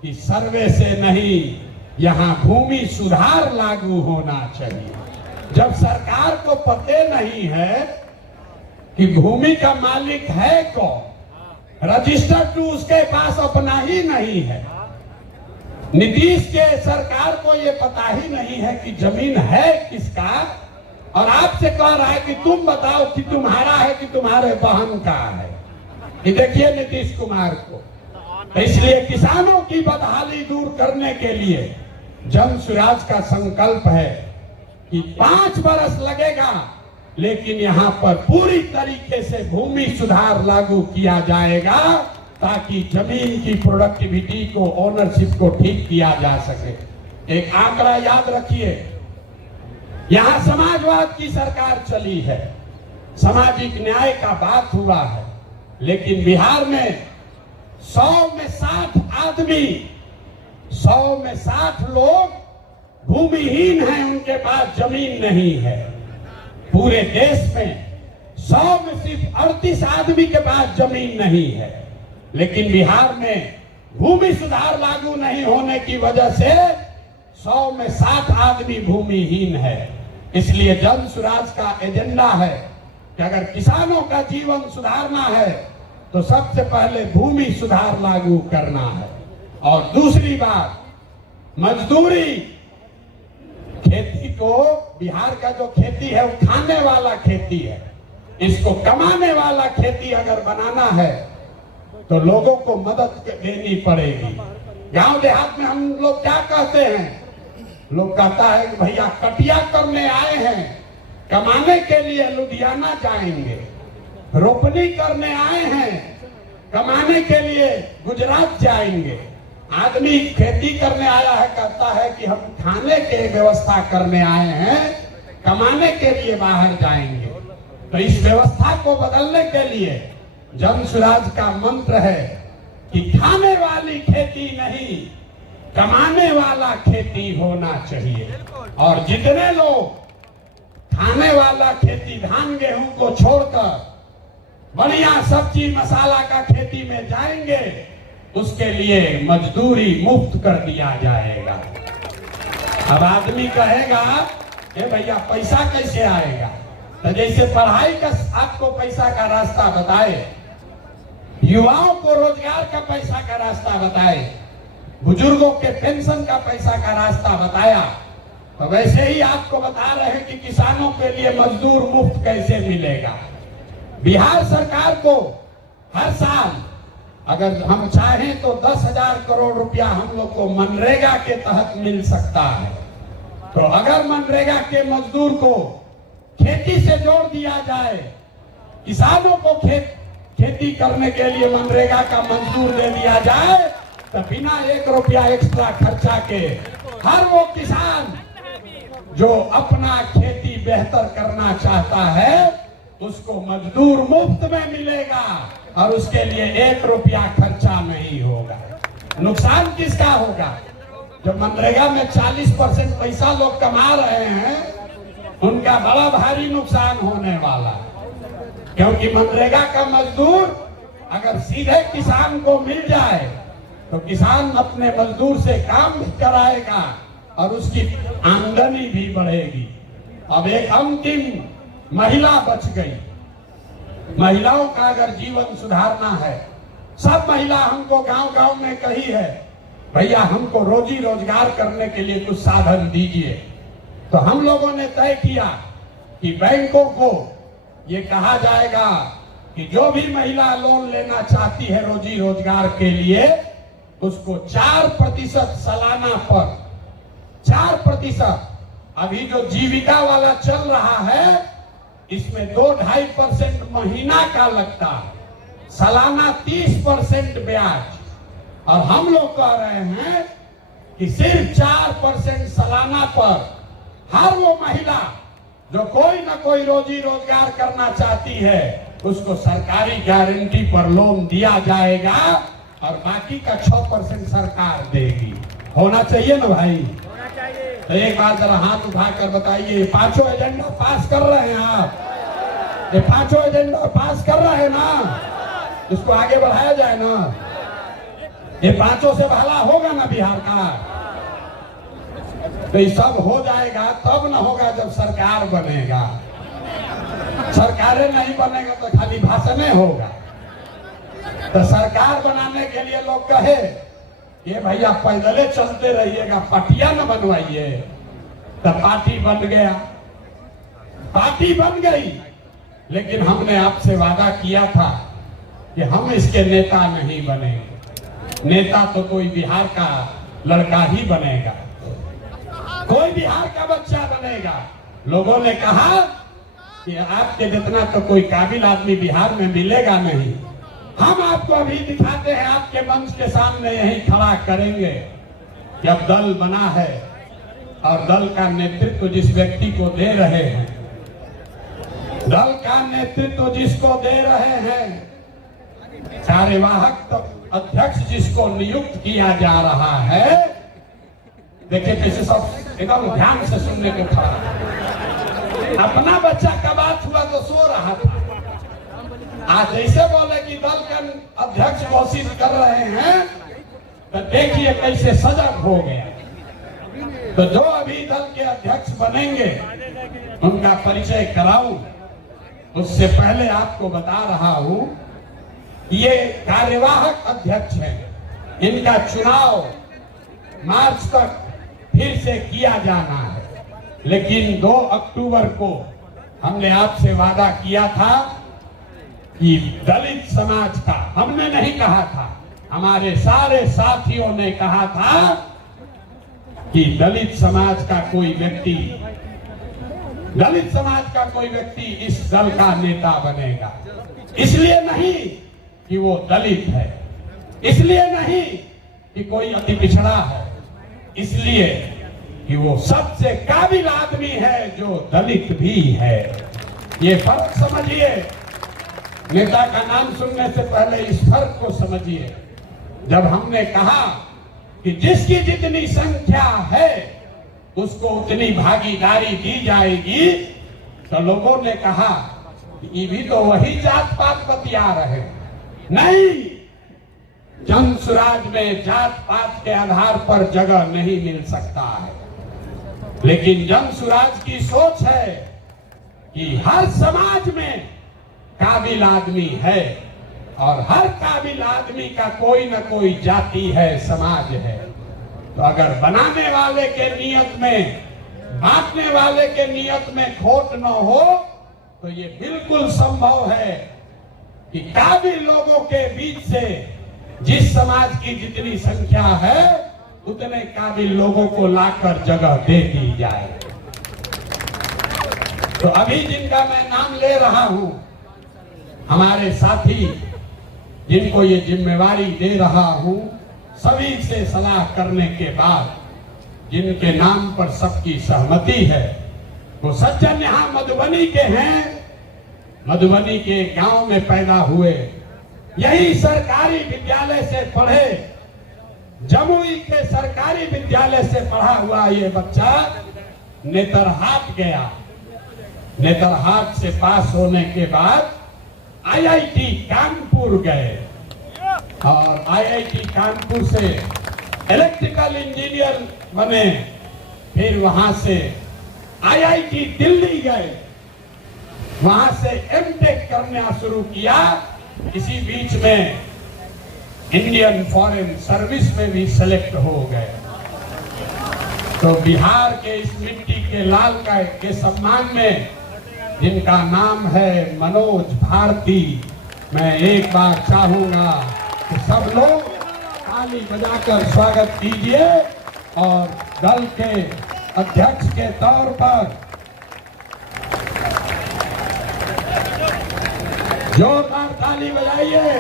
कि सर्वे से नहीं, यहाँ भूमि सुधार लागू होना चाहिए। जब सरकार को पते नहीं है कि भूमि का मालिक है कौन, रजिस्टर्ड टू उसके पास अपना ही नहीं है, नीतीश के सरकार को ये पता ही नहीं है कि जमीन है किसका, और आपसे कह रहा है कि तुम बताओ कि तुम्हारा है कि तुम्हारे बहन का है। ये देखिए नीतीश कुमार को। तो इसलिए किसानों की बदहाली दूर करने के लिए जन स्वराज का संकल्प है कि 5 वर्ष लगेगा, लेकिन यहाँ पर पूरी तरीके से भूमि सुधार लागू किया जाएगा, ताकि जमीन की प्रोडक्टिविटी को, ओनरशिप को ठीक किया जा सके। एक आंकड़ा याद रखिए, यहाँ समाजवाद की सरकार चली है, सामाजिक न्याय का बात हुआ है, लेकिन बिहार में 100 में 60 आदमी, 100 में 60 लोग भूमिहीन हैं, उनके पास जमीन नहीं है। पूरे देश में 100 में सिर्फ 38 आदमी के पास जमीन नहीं है, लेकिन बिहार में भूमि सुधार लागू नहीं होने की वजह से 100 में 60 आदमी भूमिहीन है। इसलिए जन स्वराज का एजेंडा है कि अगर किसानों का जीवन सुधारना है तो सबसे पहले भूमि सुधार लागू करना है। और दूसरी बात, मजदूरी। खेती को, बिहार का जो खेती है वो खाने वाला खेती है, इसको कमाने वाला खेती अगर बनाना है तो लोगों को मदद देनी पड़ेगी। गांव देहात में हम लोग क्या कहते हैं, लोग कहता है कि भैया कटिया करने आए हैं, कमाने के लिए लुधियाना जाएंगे, रोपनी करने आए हैं, कमाने के लिए गुजरात जाएंगे। आदमी खेती करने आया है, कहता है कि हम खाने के व्यवस्था करने आए हैं, कमाने के लिए बाहर जाएंगे। तो इस व्यवस्था को बदलने के लिए जन स्वराज का मंत्र है कि खाने वाली खेती नहीं, कमाने वाला खेती होना चाहिए। और जितने लोग खाने वाला खेती, धान गेहूं को छोड़कर बढ़िया सब्जी मसाला का खेती में जाएंगे, उसके लिए मजदूरी मुफ्त कर दिया जाएगा। अब आदमी कहेगा कि भैया पैसा कैसे आएगा, तो जैसे पढ़ाई का आपको पैसा का रास्ता बताए, युवाओं को रोजगार का पैसा का रास्ता बताए, बुजुर्गों के पेंशन का पैसा का रास्ता बताया, तो वैसे ही आपको बता रहे हैं कि किसानों के लिए मजदूर मुफ्त कैसे मिलेगा। बिहार सरकार को हर साल अगर हम चाहें तो 10,000 करोड़ रुपया हम लोग को मनरेगा के तहत मिल सकता है। तो अगर मनरेगा के मजदूर को खेती से जोड़ दिया जाए, किसानों को खेती करने के लिए मनरेगा का मजदूर दे दिया जाए, तो बिना 1 रुपया एक्स्ट्रा खर्चा के हर वो किसान जो अपना खेती बेहतर करना चाहता है उसको मजदूर मुफ्त में मिलेगा और उसके लिए 1 रुपया खर्चा नहीं होगा। नुकसान किसका होगा? जो मनरेगा में 40% पैसा लोग कमा रहे हैं, उनका बड़ा भारी नुकसान होने वाला है। क्योंकि मनरेगा का मजदूर अगर सीधे किसान को मिल जाए तो किसान अपने मजदूर से काम भी कराएगा और उसकी आमदनी भी बढ़ेगी। अब एक अंतिम महिला बच गई। महिलाओं का अगर जीवन सुधारना है, सब महिला हमको गांव-गांव में कही है, भैया हमको रोजी रोजगार करने के लिए कुछ साधन दीजिए। तो हम लोगों ने तय किया कि बैंकों को ये कहा जाएगा कि जो भी महिला लोन लेना चाहती है रोजी रोजगार के लिए, उसको 4% सालाना पर 4%, अभी जो जीविका वाला चल रहा है इसमें 2-2.5% महीना का लगता है, सालाना 30% ब्याज। और हम लोग कह रहे हैं कि सिर्फ 4% सालाना पर हर वो महिला जो कोई ना कोई रोजी रोजगार करना चाहती है उसको सरकारी गारंटी पर लोन दिया जाएगा और बाकी का 6% सरकार देगी। होना चाहिए ना भाई? तो एक बार जरा हाथ उठाकर बताइए, 5 एजेंडा पास कर रहे हैं आप? ये 5 एजेंडा पास कर रहे हैं ना? इसको आगे बढ़ाया जाए ना? ये 5 से भला होगा ना बिहार का? तो ये सब हो जाएगा तब न होगा जब सरकार बनेगा। सरकारें नहीं बनेगा तो खाली भाषण होगा। तो सरकार बनाने के लिए लोग कहे ये भैया पैदले चलते रहिएगा, पार्टियां न बनवाइए। तो पार्टी बन गया, पार्टी बन गई, लेकिन हमने आपसे वादा किया था कि हम इसके नेता नहीं बनेंगे। नेता तो कोई बिहार का लड़का ही बनेगा, कोई बिहार का बच्चा बनेगा। लोगों ने कहा कि आपके जितना तो कोई काबिल आदमी बिहार में मिलेगा नहीं। हम आपको अभी दिखाते हैं, आपके मंच के सामने यही खड़ा करेंगे। जब दल बना है और दल का नेतृत्व जिस व्यक्ति को दे रहे हैं, दल का नेतृत्व जिसको दे रहे हैं, कार्यवाहक अध्यक्ष जिसको नियुक्त किया जा रहा है, देखिए कैसे सब एकदम ध्यान से सुनने को खड़ा। अपना बच्चा का बात हुआ तो सो रहा था, आज ऐसे बोले कि दल के अध्यक्ष घोषित कर रहे हैं तो देखिए कैसे सजग हो गया। तो जो अभी दल के अध्यक्ष बनेंगे उनका परिचय कराऊं, उससे पहले आपको बता रहा हूं, ये कार्यवाहक अध्यक्ष हैं, इनका चुनाव मार्च तक फिर से किया जाना है। लेकिन 2 अक्टूबर को हमने आपसे वादा किया था कि दलित समाज का, हमने नहीं कहा था, हमारे सारे साथियों ने कहा था कि दलित समाज का कोई व्यक्ति इस दल का नेता बनेगा। इसलिए नहीं कि वो दलित है, इसलिए नहीं कि कोई अति पिछड़ा है, इसलिए कि वो सबसे काबिल आदमी है जो दलित भी है। ये फर्क समझिए, नेता का नाम सुनने से पहले इस फर्क को समझिए। जब हमने कहा कि जिसकी जितनी संख्या है उसको उतनी भागीदारी दी जाएगी, तो लोगों ने कहा कि ये भी तो वही जात पात बतिया रहे। नहीं, जन सुराज में जात पात के आधार पर जगह नहीं मिल सकता है, लेकिन जन सुराज की सोच है कि हर समाज में काबिल आदमी है और हर काबिल आदमी का कोई न कोई जाति है, समाज है। तो अगर बनाने वाले के नियत में, बांटने वाले के नियत में खोट न हो, तो ये बिल्कुल संभव है कि काबिल लोगों के बीच से जिस समाज की जितनी संख्या है उतने काबिल लोगों को लाकर जगह दे दी जाए। तो अभी जिनका मैं नाम ले रहा हूं, हमारे साथी जिनको ये जिम्मेवारी दे रहा हूं, सभी से सलाह करने के बाद जिनके नाम पर सबकी सहमति है, वो सज्जन यहाँ मधुबनी के हैं, मधुबनी के गांव में पैदा हुए, यही सरकारी विद्यालय से पढ़े, जमुई के सरकारी विद्यालय से पढ़ा हुआ ये बच्चा नेतरहाट गया। नेतरहाट से पास होने के बाद आईआईटी कानपुर गए और आईआईटी कानपुर से इलेक्ट्रिकल इंजीनियर बने। फिर वहां से आईआईटी दिल्ली गए, वहां से एमटेक करना शुरू किया। इसी बीच में इंडियन फॉरेन सर्विस में भी सेलेक्ट हो गए। तो बिहार के इस मिट्टी के लाल का के सम्मान में जिनका नाम है मनोज भारती, मैं एक बार चाहूंगा कि सब लोग ताली बजाकर स्वागत कीजिए और दल के अध्यक्ष के तौर पर जोरदार ताली बजाइए।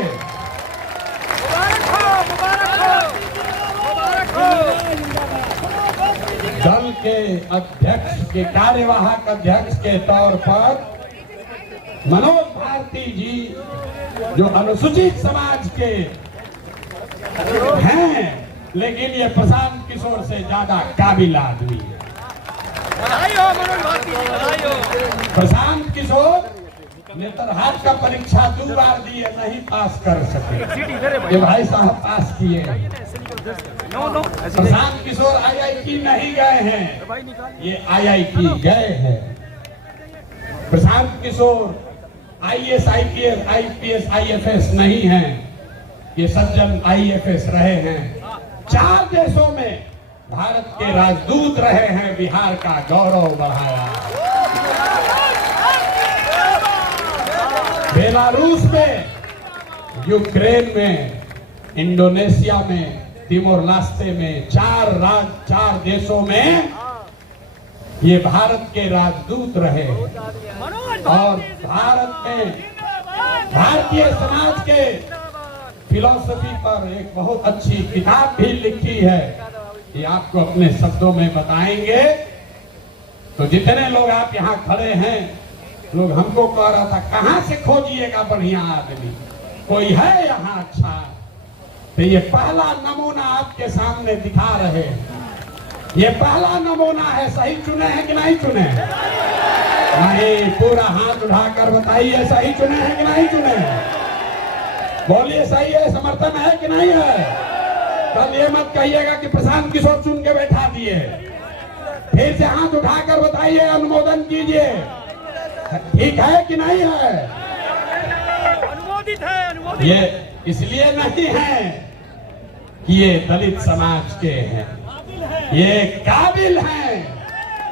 दल के अध्यक्ष के कार्यवाहक अध्यक्ष के तौर पर मनोज भारती जी, जो अनुसूचित समाज के हैं, लेकिन ये प्रशांत किशोर से ज्यादा काबिल आदमी है। प्रशांत किशोर नेतरहाट का परीक्षा 2 बार दिए, नहीं पास कर सके। ये भाई साहब पास किए। प्रशांत किशोर आईआईटी नहीं गए हैं, ये आईआईटी गए हैं। Prashant Kishor IAS, IPS, IFS नहीं हैं, ये सज्जन आईएफएस रहे हैं। 4 देशों में भारत के राजदूत रहे हैं, बिहार का गौरव बढ़ाया। बेलारूस में, यूक्रेन में, इंडोनेशिया में, तिमोर लास्ते में, 4 देशों में ये भारत के राजदूत रहे। और भारत में भारतीय समाज के फिलॉसफी पर एक बहुत अच्छी किताब भी लिखी है, ये आपको अपने शब्दों में बताएंगे। तो जितने लोग आप यहाँ खड़े हैं, लोग हमको कह रहा था कहाँ से खोजिएगा बढ़िया आदमी, कोई है यहाँ अच्छा? तो ये पहला नमूना आपके सामने दिखा रहे हैं। ये पहला नमूना है, सही चुने हैं कि नहीं चुने हैं? नहीं, पूरा हाथ उठाकर बताइए सही चुने हैं कि नहीं चुने हैं? बोलिए सही है, समर्थन है कि नहीं है? कल ये मत कहिएगा कि प्रशांत किशोर चुन के बैठा दिए। फिर से हाथ उठाकर बताइए, अनुमोदन कीजिए, ठीक है कि नहीं है? अनुमोदित है, अनुमोदित। ये इसलिए नहीं है कि ये दलित समाज के हैं, ये काबिल हैं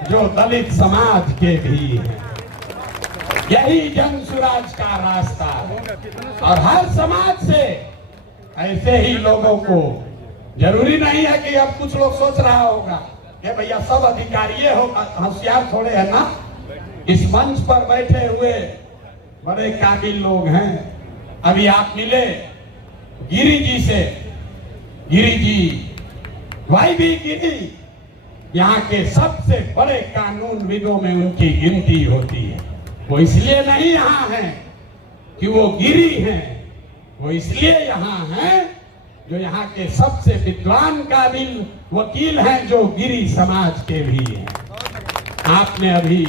जो दलित समाज के भी हैं। यही जन सुराज का रास्ता है और हर समाज से ऐसे ही लोगों को, जरूरी नहीं है कि अब कुछ लोग सोच रहा होगा कि भैया सब अधिकारी हो, होशियार थोड़े है ना। इस मंच पर बैठे हुए बड़े काबिल लोग हैं। अभी आप मिले गिरी जी से, गिरी जी वाईबी गिरी यहाँ के सबसे बड़े कानूनविदों में उनकी गिनती होती है। वो इसलिए नहीं यहाँ हैं कि वो गिरी हैं, वो इसलिए यहाँ हैं जो यहाँ के सबसे विद्वान काबिल वकील हैं, जो गिरी समाज के भी हैं। आपने अभी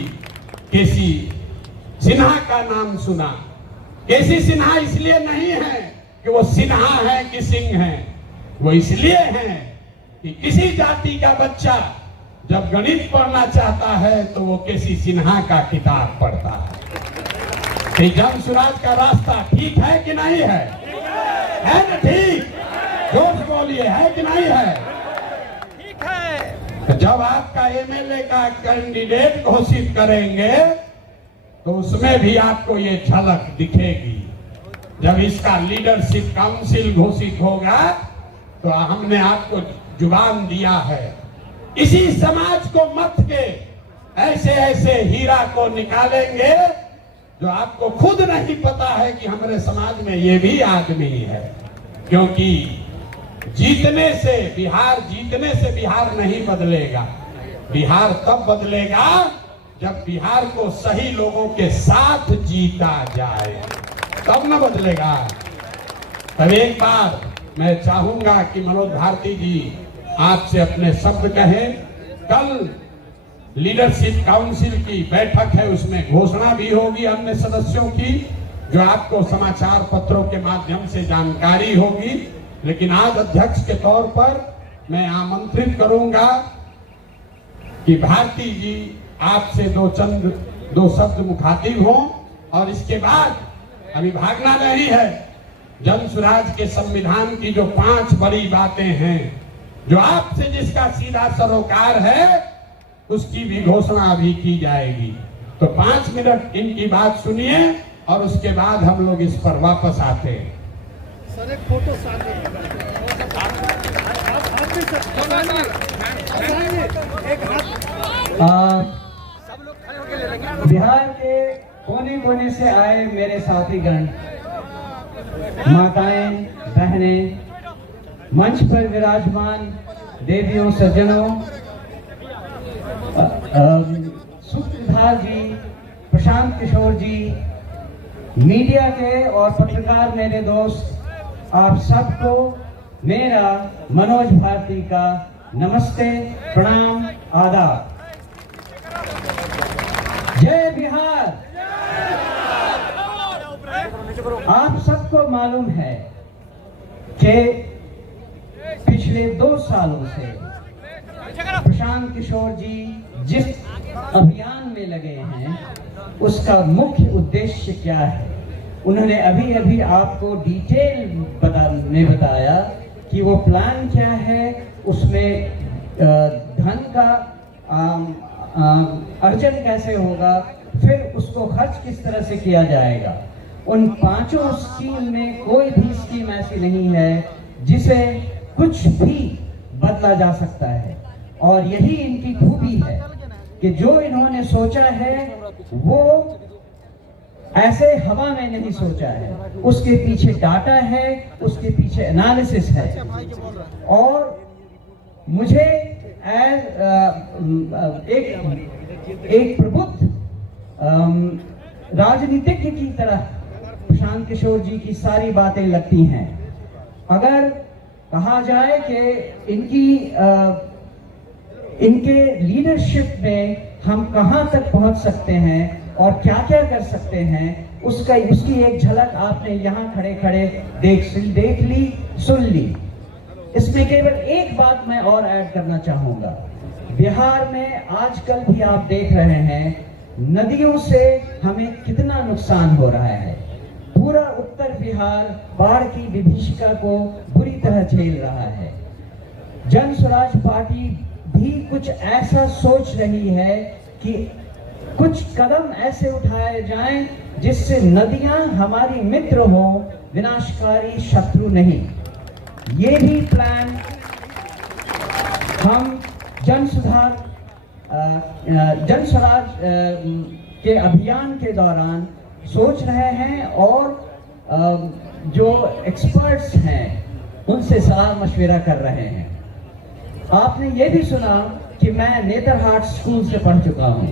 केसी सिन्हा का नाम सुना। केसी सिन्हा इसलिए नहीं है कि वो सिन्हा है कि सिंह है, वो इसलिए है कि किसी जाति का बच्चा जब गणित पढ़ना चाहता है तो वो केसी सिन्हा का किताब पढ़ता है। जन सुराज का रास्ता ठीक है कि नहीं है? है ना? ठीक, जोर बोलिए, है कि नहीं है? ठीक है। जब आपका एमएलए का कैंडिडेट घोषित करेंगे तो उसमें भी आपको ये झलक दिखेगी। जब इसका लीडरशिप काउंसिल घोषित होगा तो हमने आपको जुबान दिया है, इसी समाज को मत के ऐसे ऐसे हीरा को निकालेंगे जो आपको खुद नहीं पता है कि हमारे समाज में ये भी आदमी है। क्योंकि जीतने से बिहार नहीं बदलेगा। बिहार तब बदलेगा जब बिहार को सही लोगों के साथ जीता जाए, तब न बदलेगा। तब एक बार मैं चाहूंगा कि मनोज भारती जी आपसे अपने शब्द कहें। कल लीडरशिप काउंसिल की बैठक है, उसमें घोषणा भी होगी अन्य सदस्यों की, जो आपको समाचार पत्रों के माध्यम से जानकारी होगी। लेकिन आज अध्यक्ष के तौर पर मैं आमंत्रित करूंगा कि भारती जी आपसे दो शब्द मुखातिब हों और इसके बाद अभी भागना नहीं है। जन सुराज के संविधान की जो 5 बड़ी बातें हैं, जो आपसे जिसका सीधा सरोकार है, उसकी भी घोषणा अभी की जाएगी। तो 5 मिनट इनकी बात सुनिए और उसके बाद हम लोग इस पर वापस आते हैं। सर एक फोटो साथ बिहार के कोने कोने से आए मेरे साथीगण, माताएं, बहनें, मंच पर विराजमान देवियों, सज्जनों, सुखविधार जी, प्रशांत किशोर जी, मीडिया के और पत्रकार मेरे दोस्त, आप सबको मेरा मनोज भारती का नमस्ते, प्रणाम, आदाब। जय बिहार। आप सबको मालूम है कि पिछले 2 सालों से प्रशांत किशोर जी जिस अभियान में लगे हैं, उसका मुख्य उद्देश्य क्या है। उन्होंने अभी अभी आपको डिटेल में बताया कि वो प्लान क्या है, उसमें धन का अर्जन कैसे होगा, फिर उसको खर्च किस तरह से किया जाएगा। उन 5 स्कीम में कोई भी स्कीम ऐसी नहीं है जिसे कुछ भी बदला जा सकता है। और यही इनकी खूबी है कि जो इन्होंने सोचा है वो ऐसे हवा में नहीं सोचा है, उसके पीछे डाटा है, उसके पीछे एनालिसिस है। और मुझे एक प्रबुद्ध राजनीतिज्ञ की तरह प्रशांत किशोर जी की सारी बातें लगती हैं। अगर कहा जाए कि इनके लीडरशिप में हम कहां तक पहुंच सकते हैं और क्या क्या कर सकते हैं, उसकी एक झलक आपने यहां खड़े खड़े देख ली, सुन ली। इसमें केवल एक बात मैं और ऐड करना चाहूंगा। बिहार में आजकल भी आप देख रहे हैं नदियों से हमें कितना नुकसान हो रहा है। पूरा उत्तर बिहार बाढ़ की विभीषिका को बुरी तरह झेल रहा है। जन स्वराज पार्टी भी कुछ ऐसा सोच रही है कि कुछ कदम ऐसे उठाए जाएं जिससे नदियां हमारी मित्र हो, विनाशकारी शत्रु नहीं। ये भी प्लान हम जन स्वराज के अभियान के दौरान सोच रहे हैं और जो एक्सपर्ट्स हैं उनसे सलाह मशविरा कर रहे हैं। आपने ये भी सुना कि मैं नेतरहाट स्कूल से पढ़ चुका हूँ।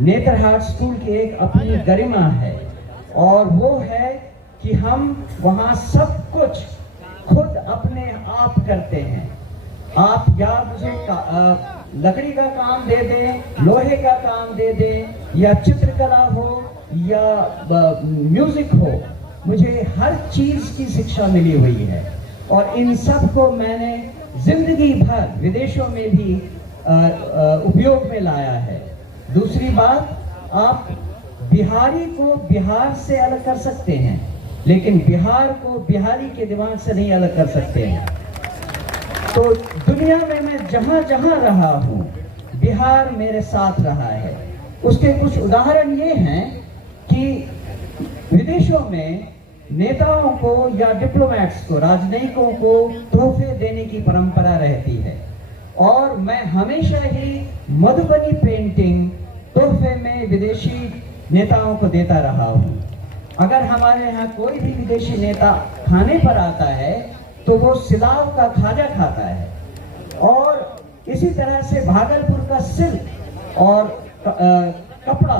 नेतरहाट स्कूल की एक अपनी गरिमा है और वो है कि हम वहाँ सब कुछ खुद अपने आप करते हैं। आप या मुझे लकड़ी का काम दे दें, लोहे का काम दे दें, या चित्रकला हो या म्यूजिक हो, मुझे हर चीज की शिक्षा मिली हुई है और इन सब को मैंने जिंदगी भर विदेशों में भी उपयोग में लाया है। दूसरी बात, आप बिहारी को बिहार से अलग कर सकते हैं, लेकिन बिहार को बिहारी के दिमाग से नहीं अलग कर सकते हैं। तो दुनिया में मैं जहां जहां रहा हूं, बिहार मेरे साथ रहा है। उसके कुछ उदाहरण ये हैं कि विदेशों में नेताओं को या डिप्लोमेट्स को, राजनयिकों को तोहफे देने की परंपरा रहती है और मैं हमेशा ही मधुबनी पेंटिंग तोहफे में विदेशी नेताओं को देता रहा हूं। अगर हमारे यहाँ कोई भी विदेशी नेता खाने पर आता है तो वो सिलाव का खाजा खाता है और इसी तरह से भागलपुर का सिल्क और कपड़ा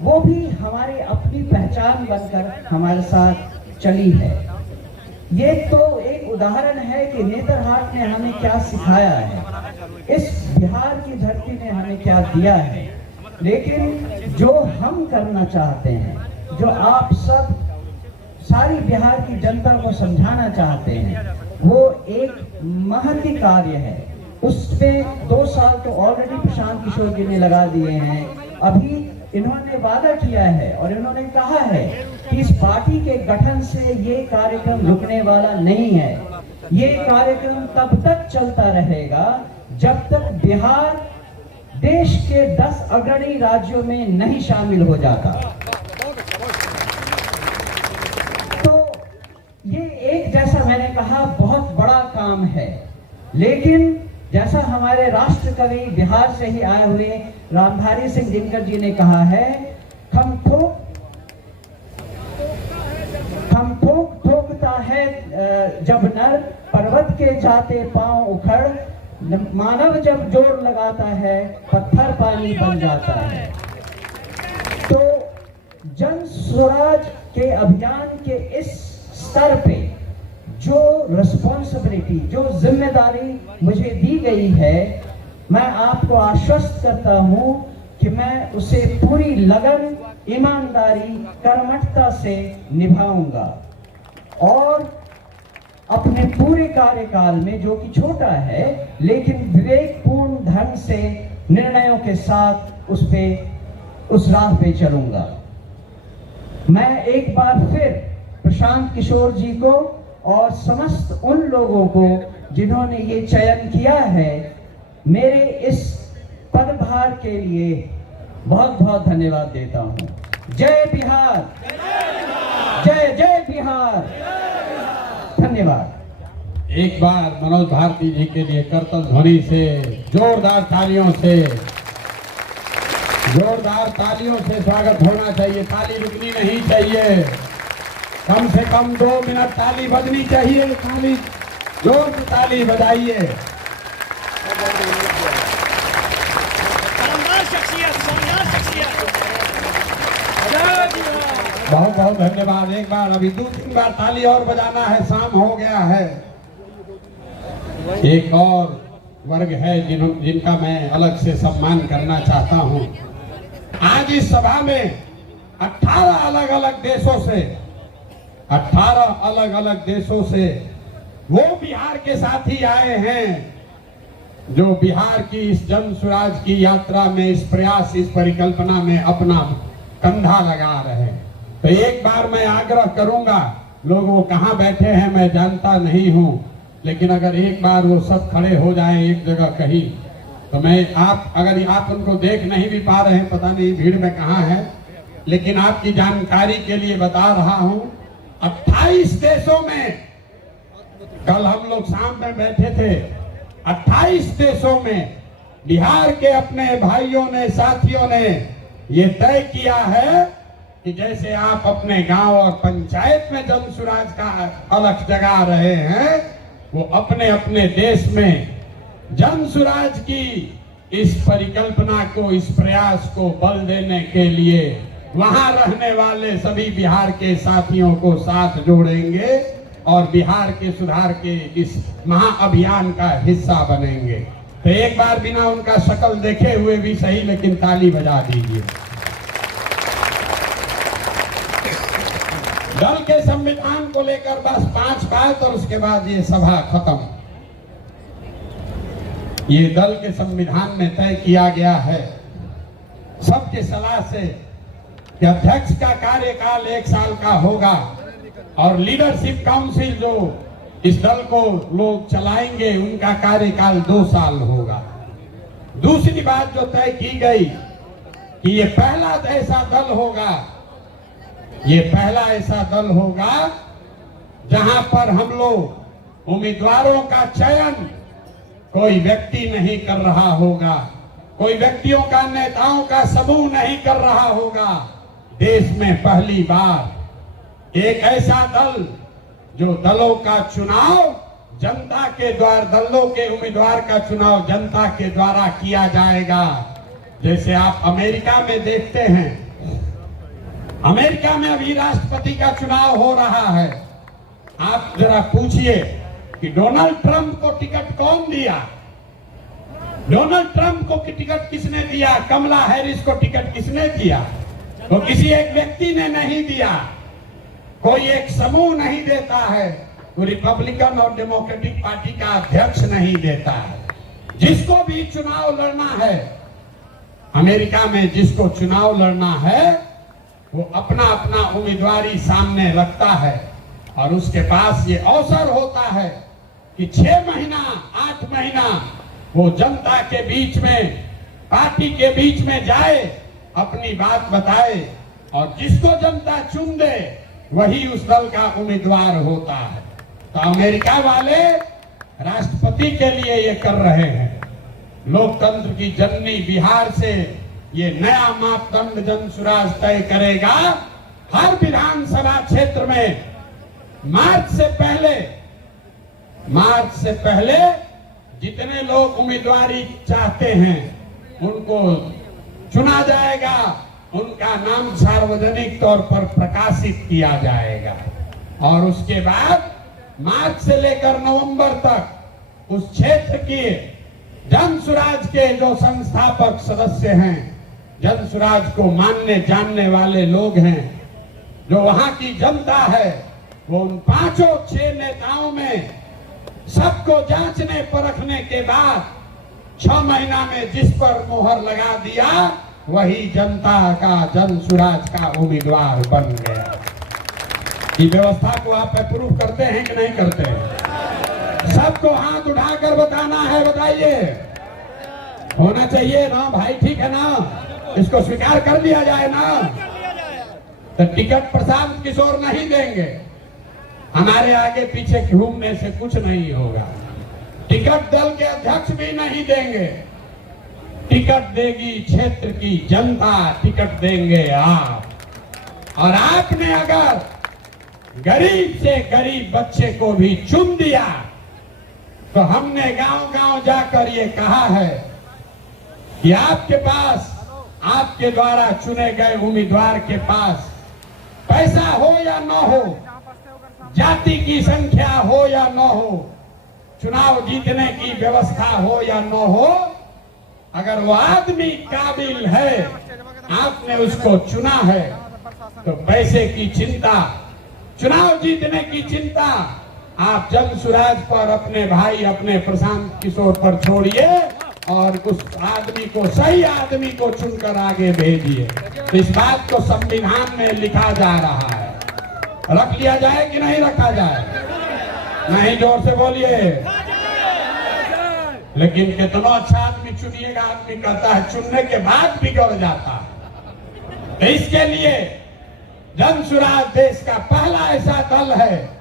वो भी हमारी अपनी पहचान बनकर हमारे साथ चली है। ये तो एक उदाहरण है कि नेतरहाट ने हमें क्या सिखाया है, इस बिहार की धरती ने हमें क्या दिया है। लेकिन जो हम करना चाहते हैं, जो आप सब सारी बिहार की जनता को समझाना चाहते हैं, वो एक महती कार्य है। उस पे 2 साल तो ऑलरेडी प्रशांत किशोर जी ने लगा दिए हैं। अभी इन्होंने वादा किया है और इन्होंने कहा है कि इस पार्टी के गठन से ये कार्यक्रम रुकने वाला नहीं है। ये कार्यक्रम तब तक चलता रहेगा जब तक बिहार देश के 10 अग्रणी राज्यों में नहीं शामिल हो जाता। तो ये एक, जैसा मैंने कहा, बहुत बड़ा काम है। लेकिन जैसा हमारे राष्ट्र कवि बिहार से ही आए हुए रामधारी सिंह दिनकर जी ने कहा है, हम ठोक ठोकता है जब नर, पर्वत के जाते पांव उखड़, मानव जब जोर लगाता है पत्थर पानी बन जाता है। तो जन स्वराज के अभियान के इस स्तर पे जो रिस्पॉन्सिबिलिटी, जो जिम्मेदारी मुझे दी गई है, मैं आपको आश्वस्त करता हूं कि मैं उसे पूरी लगन, ईमानदारी, कर्मठता से निभाऊंगा और अपने पूरे कार्यकाल में, जो कि छोटा है लेकिन विवेकपूर्ण ढंग से निर्णयों के साथ उस राह पे चलूंगा। मैं एक बार फिर प्रशांत किशोर जी को और समस्त उन लोगों को जिन्होंने ये चयन किया है, मेरे इस पदभार के लिए बहुत बहुत धन्यवाद देता हूं। जय बिहार, जय जय बिहार, धन्यवाद। एक बार मनोज भारती जी के लिए करतल ध्वनि से, जोरदार तालियों से स्वागत होना चाहिए। ताली रुकनी नहीं चाहिए, कम से कम 2 मिनट ताली बजनी चाहिए। ताली, जोर से ताली बजाइए। बहुत बहुत धन्यवाद। एक बार, अभी 2-3 बार ताली और बजाना है, शाम हो गया है। एक और वर्ग है जिनका मैं अलग से सम्मान करना चाहता हूं। आज इस सभा में 18 अलग अलग देशों से वो बिहार के साथी आए हैं जो बिहार की इस जन स्वराज की यात्रा में, इस प्रयास, इस परिकल्पना में अपना कंधा लगा रहे हैं। तो एक बार मैं आग्रह करूंगा, लोग वो कहाँ बैठे हैं मैं जानता नहीं हूं, लेकिन अगर एक बार वो सब खड़े हो जाएं एक जगह कहीं, तो मैं अगर आप उनको देख नहीं भी पा रहे हैं, पता नहीं भीड़ में कहाँ है, लेकिन आपकी जानकारी के लिए बता रहा हूं, 28 देशों में, कल हम लोग शाम में बैठे थे, 28 देशों में बिहार के अपने भाइयों ने, साथियों ने ये तय किया है कि जैसे आप अपने गांव और पंचायत में जन स्वराज का अलख जगा रहे हैं, वो अपने अपने देश में जन स्वराज की इस परिकल्पना को, इस प्रयास को बल देने के लिए वहां रहने वाले सभी बिहार के साथियों को साथ जोड़ेंगे और बिहार के सुधार के इस महाअभियान का हिस्सा बनेंगे। तो एक बार बिना उनका शक्ल देखे हुए भी सही, लेकिन ताली बजा दीजिए। दल के संविधान को लेकर बस 5 बात और उसके बाद ये सभा खत्म। ये दल के संविधान में तय किया गया है सबके सलाह से कि अध्यक्ष का कार्यकाल 1 साल का होगा और लीडरशिप काउंसिल जो इस दल को लोग चलाएंगे उनका कार्यकाल 2 साल होगा। दूसरी बात जो तय की गई कि ये पहला ऐसा दल होगा, ये पहला ऐसा दल होगा जहां पर हम लोग उम्मीदवारों का चयन कोई व्यक्ति नहीं कर रहा होगा, कोई व्यक्तियों का, नेताओं का समूह नहीं कर रहा होगा। देश में पहली बार एक ऐसा दल जो दलों का चुनाव जनता के द्वारा, दलों के उम्मीदवार का चुनाव जनता के द्वारा किया जाएगा। जैसे आप अमेरिका में देखते हैं, अमेरिका में अभी राष्ट्रपति का चुनाव हो रहा है। आप जरा पूछिए कि डोनाल्ड ट्रंप को टिकट कौन दिया? डोनाल्ड ट्रंप को टिकट किसने दिया? कमला हैरिस को टिकट किसने दिया? तो किसी एक व्यक्ति ने नहीं दिया, कोई एक समूह नहीं देता है, कोई रिपब्लिकन और डेमोक्रेटिक पार्टी का अध्यक्ष नहीं देता है। जिसको भी चुनाव लड़ना है अमेरिका में, जिसको चुनाव लड़ना है वो अपना अपना उम्मीदवारी सामने रखता है और उसके पास ये अवसर होता है कि 6 महीना 8 महीना वो जनता के बीच में, पार्टी के बीच में जाए, अपनी बात बताए और जिसको जनता चुन दे वही उस दल का उम्मीदवार होता है। तो अमेरिका वाले राष्ट्रपति के लिए ये कर रहे हैं। लोकतंत्र की जननी बिहार से ये नया मापदंड जन स्वराज तय करेगा। हर विधानसभा क्षेत्र में मार्च से पहले जितने लोग उम्मीदवारी चाहते हैं उनको चुना जाएगा, उनका नाम सार्वजनिक तौर पर प्रकाशित किया जाएगा और उसके बाद मार्च से लेकर नवंबर तक उस क्षेत्र के जन स्वराज के जो संस्थापक सदस्य हैं, जन स्वराज को मानने जानने वाले लोग हैं, जो वहां की जनता है, वो उन 5-6 नेताओं में सबको जांचने परखने के बाद 6 महीना में जिस पर मोहर लगा दिया वही जनता का, जन स्वराज का उम्मीदवार बन गया। ये व्यवस्था को आप अप्रूव करते हैं कि नहीं करते हैं? सबको हाथ उठाकर बताना है, बताइए। होना चाहिए ना भाई, ठीक है ना? इसको स्वीकार कर दिया जाए ना? तो टिकट प्रशांत किशोर नहीं देंगे, हमारे आगे पीछे घूमने से कुछ नहीं होगा। टिकट दल के अध्यक्ष भी नहीं देंगे, टिकट देगी क्षेत्र की जनता, टिकट देंगे आप। और आपने अगर गरीब से गरीब बच्चे को भी चुन दिया तो हमने गांव-गांव जाकर ये कहा है कि आपके पास, आपके द्वारा चुने गए उम्मीदवार के पास पैसा हो या न हो, जाति की संख्या हो या न हो, चुनाव जीतने की व्यवस्था हो या न हो, अगर वो आदमी काबिल है, आपने उसको चुना है, तो पैसे की चिंता, चुनाव जीतने की चिंता आप जन सुराज पर अपने भाई अपने प्रशांत किशोर पर छोड़िए और उस आदमी को, सही आदमी को चुनकर आगे भेजिए। तो इस बात को संविधान में लिखा जा रहा है। रख लिया जाए कि नहीं रखा जाए? नहीं, जोर से बोलिए। लेकिन कितना अच्छा आदमी चुनिएगा, आदमी कहता है चुनने के बाद बिगड़ जाता है। तो इसके लिए जन सुराज देश का पहला ऐसा दल है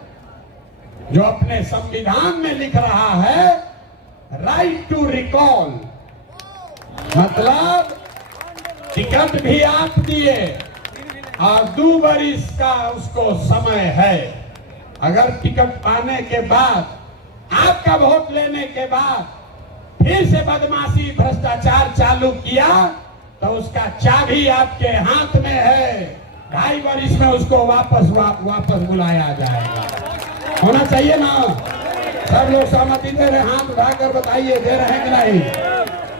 जो अपने संविधान में लिख रहा है राइट टू रिकॉल, मतलब टिकट भी आप दिए और 2 बरिस का उसको समय है। अगर टिकट पाने के बाद, आपका वोट लेने के बाद फिर से बदमाशी भ्रष्टाचार चालू किया तो उसका चाबी आपके हाथ में है। 2.5 बरिस में उसको वापस बुलाया जाएगा। होना चाहिए ना? सब लोग सहमति दे रहे, हाथ उठाकर बताइए दे रहे हैं कि नहीं?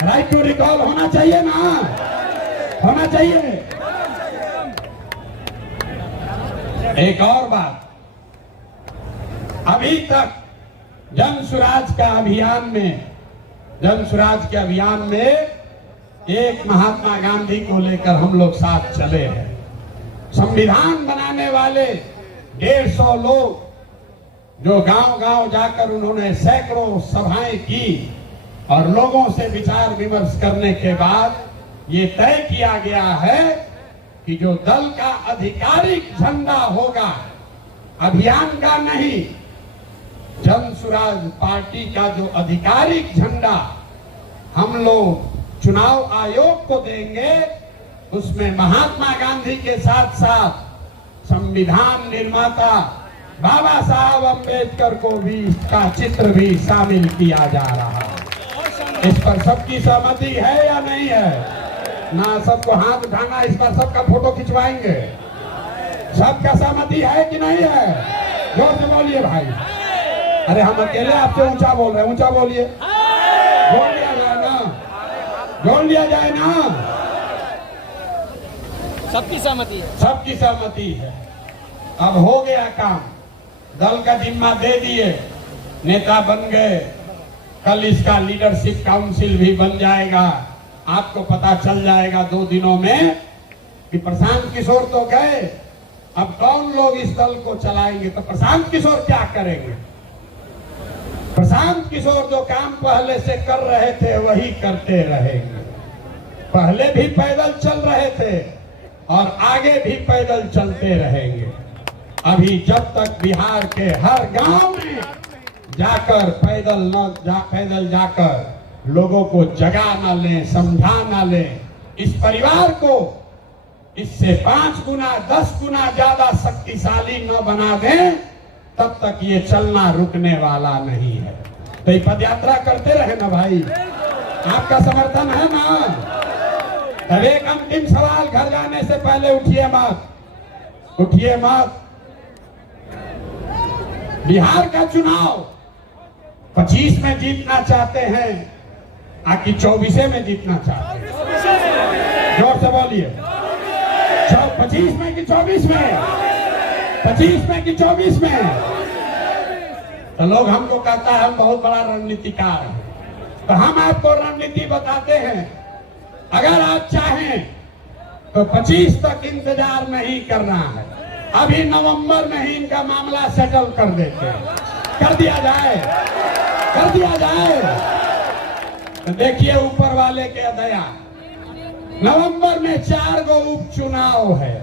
राइट टू रिकॉल होना चाहिए ना? होना चाहिए। एक और बात, अभी तक जन सुराज के अभियान में एक महात्मा गांधी को लेकर हम लोग साथ चले हैं। संविधान बनाने वाले 150 लोग जो गांव-गांव जाकर उन्होंने सैकड़ों सभाएं की और लोगों से विचार विमर्श करने के बाद ये तय किया गया है कि जो दल का आधिकारिक झंडा होगा, अभियान का नहीं, जन सुराज पार्टी का जो आधिकारिक झंडा हम लोग चुनाव आयोग को देंगे, उसमें महात्मा गांधी के साथ साथ संविधान निर्माता बाबा साहब अम्बेडकर को भी, इसका चित्र भी शामिल किया जा रहा है। इस पर सबकी सहमति है या नहीं है? ना सबको हाथ उठाना, इस पर सबका फोटो खिंचवाएंगे। सबका सहमति है कि नहीं है? जोर से बोलिए भाई। अरे हम अकेले आपसे ऊंचा बोल रहे हैं, ऊंचा बोलिए। जोड़ लिया जाए ना? जोड़ लिया जाए ना? सबकी सहमति है। सबकी सहमति है। अब हो गया काम, दल का जिम्मा दे दिए, नेता बन गए, कल इसका लीडरशिप काउंसिल भी बन जाएगा। आपको पता चल जाएगा 2 दिनों में कि प्रशांत किशोर तो गए, अब कौन लोग इस दल को चलाएंगे। तो प्रशांत किशोर क्या करेंगे? प्रशांत किशोर जो काम पहले से कर रहे थे वही करते रहेंगे। पहले भी पैदल चल रहे थे और आगे भी पैदल चलते रहेंगे। अभी जब तक बिहार के हर गांव में जाकर पैदल जाकर लोगों को जगा न लें, समझा न लें, इस परिवार को इससे 5 गुना 10 गुना ज्यादा शक्तिशाली न बना दें, तब तक ये चलना रुकने वाला नहीं है। तो ये पदयात्रा करते रहे ना भाई, आपका समर्थन है ना? तब एक अंतिम सवाल, घर जाने से पहले उठिए मत। बिहार का चुनाव 25 में जीतना चाहते हैं आकि 24 में जीतना चाहते हैं? जोर से बोलिए। 25 में कि 24 में? 25 में कि 24 में? तो लोग हमको कहता है हम बहुत बड़ा रणनीतिकार हैं, तो हम आपको रणनीति बताते हैं। अगर आप चाहें तो 25 तक इंतजार नहीं करना है, अभी नवंबर में ही इनका मामला सेटल कर देते हैं। कर दिया जाए। तो देखिए ऊपर वाले के दया, नवंबर में 4 गो उपचुनाव है।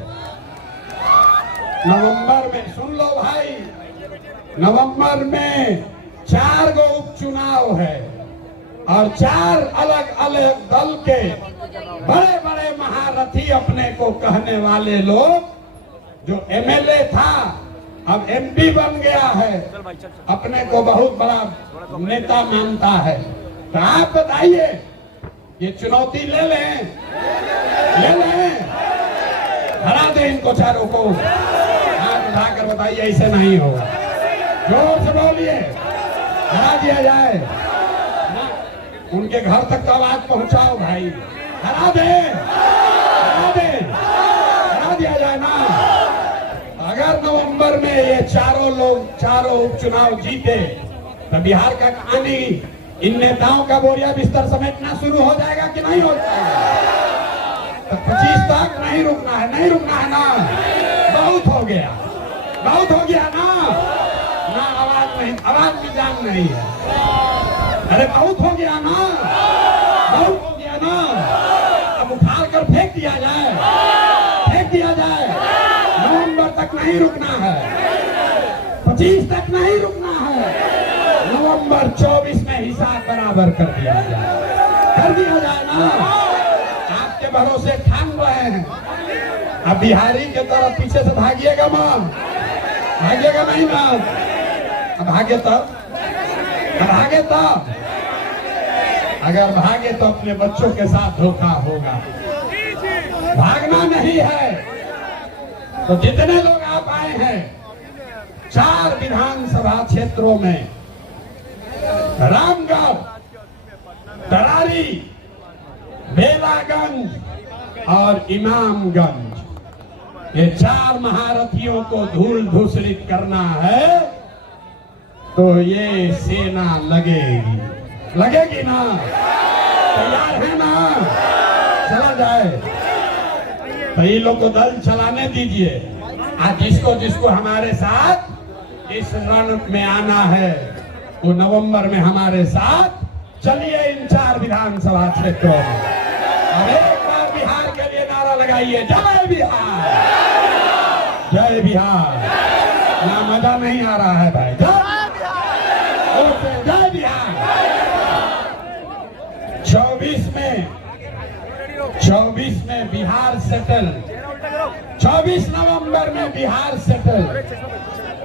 नवंबर में, सुन लो भाई, नवंबर में 4 गो उपचुनाव है और 4 अलग अलग दल के बड़े बड़े महारथी, अपने को कहने वाले लोग, जो एमएलए था अब एमपी बन गया है, अपने को बहुत बड़ा नेता मानता है। तो आप बताइए, ये चुनौती ले लें, हरा दे इनको चारों को। हाथ उठाकर बताइए, ऐसे नहीं होगा। जोर से बोलिए, हरा दिया जाए ना? उनके घर तक तो आवाज पहुंचाओ भाई। हरा दिया जाए ना? अगर नवंबर में ये चारों उपचुनाव जीते तो बिहार का कहानी इन नेताओं का बोरिया बिस्तर समेटना शुरू हो जाएगा कि नहीं हो जाएगा? तो 25 तक नहीं रुकना है ना। बहुत हो गया ना। आवाज में जान नहीं है। अरे बहुत हो गया ना। अब उखाड़ कर फेंक दिया जाए। नवंबर तक नहीं रुकना है, 25 तक नहीं रुकना है। नवंबर 24 में हिसाब बराबर कर दिया जाए ना। आपके भरोसे ठान रहे हैं। अब बिहारी के तरफ पीछे से भागिएगा नहीं ना। अब भागे तब अगर भागे तो अपने बच्चों के साथ धोखा होगा। भागना नहीं है। तो जितने लोग आप आए हैं 4 विधानसभा क्षेत्रों में, रामगढ़, तरारी, बेलागंज और इमामगंज, ये 4 महारथियों को धूल धूसरित करना है तो ये सेना लगेगी ना। तैयार है ना? चला जाए तो ये लोग को दल चलाने दीजिए। आज जिसको हमारे साथ इस रण में आना है वो नवंबर में हमारे साथ चलिए इन 4 विधानसभा क्षेत्रों में। अब एक बार बिहार के लिए नारा लगाइए, जय बिहार। ना मजा नहीं आ रहा है भाई। जय बिहार। 24 में बिहार सेटल, 24 नवंबर में बिहार सेटल,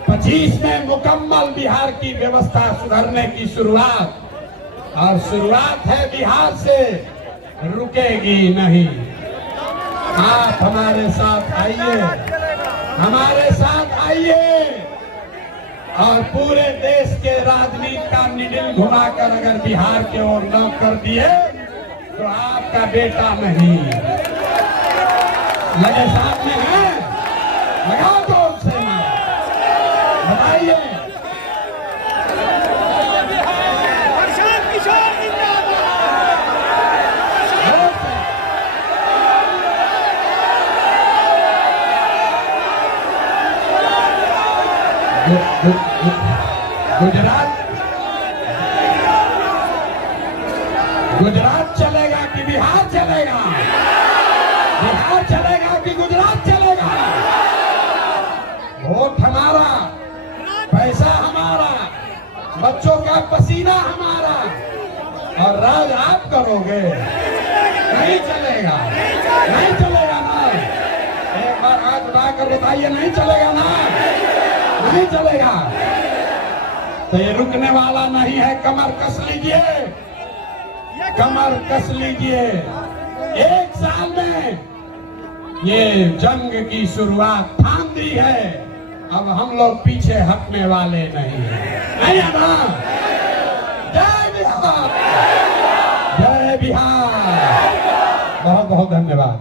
25 में मुकम्मल बिहार की व्यवस्था सुधारने की शुरुआत। और शुरुआत है बिहार से, रुकेगी नहीं। आप हमारे साथ आइए और पूरे देश के राजनीति का निडिल घुमाकर अगर बिहार के ओर न कर दिए तो आपका बेटा नहीं। लगे सामने है, लगाओ जोर से ना, बताइए। गुजरात चलेगा कि बिहार चलेगा? बिहार चलेगा कि गुजरात चलेगा? वोट हमारा, पैसा हमारा, बच्चों का पसीना हमारा, और राज आप करोगे। नहीं चलेगा ना। एक बार हाथ उठाकर बताइए, नहीं चलेगा ना। नहीं चलेगा तो ये रुकने वाला नहीं है। कमर कस लीजिए। 1 साल में ये जंग की शुरुआत थाम दी है। अब हम लोग पीछे हटने वाले नहीं है ना। जय बिहार। बहुत बहुत धन्यवाद।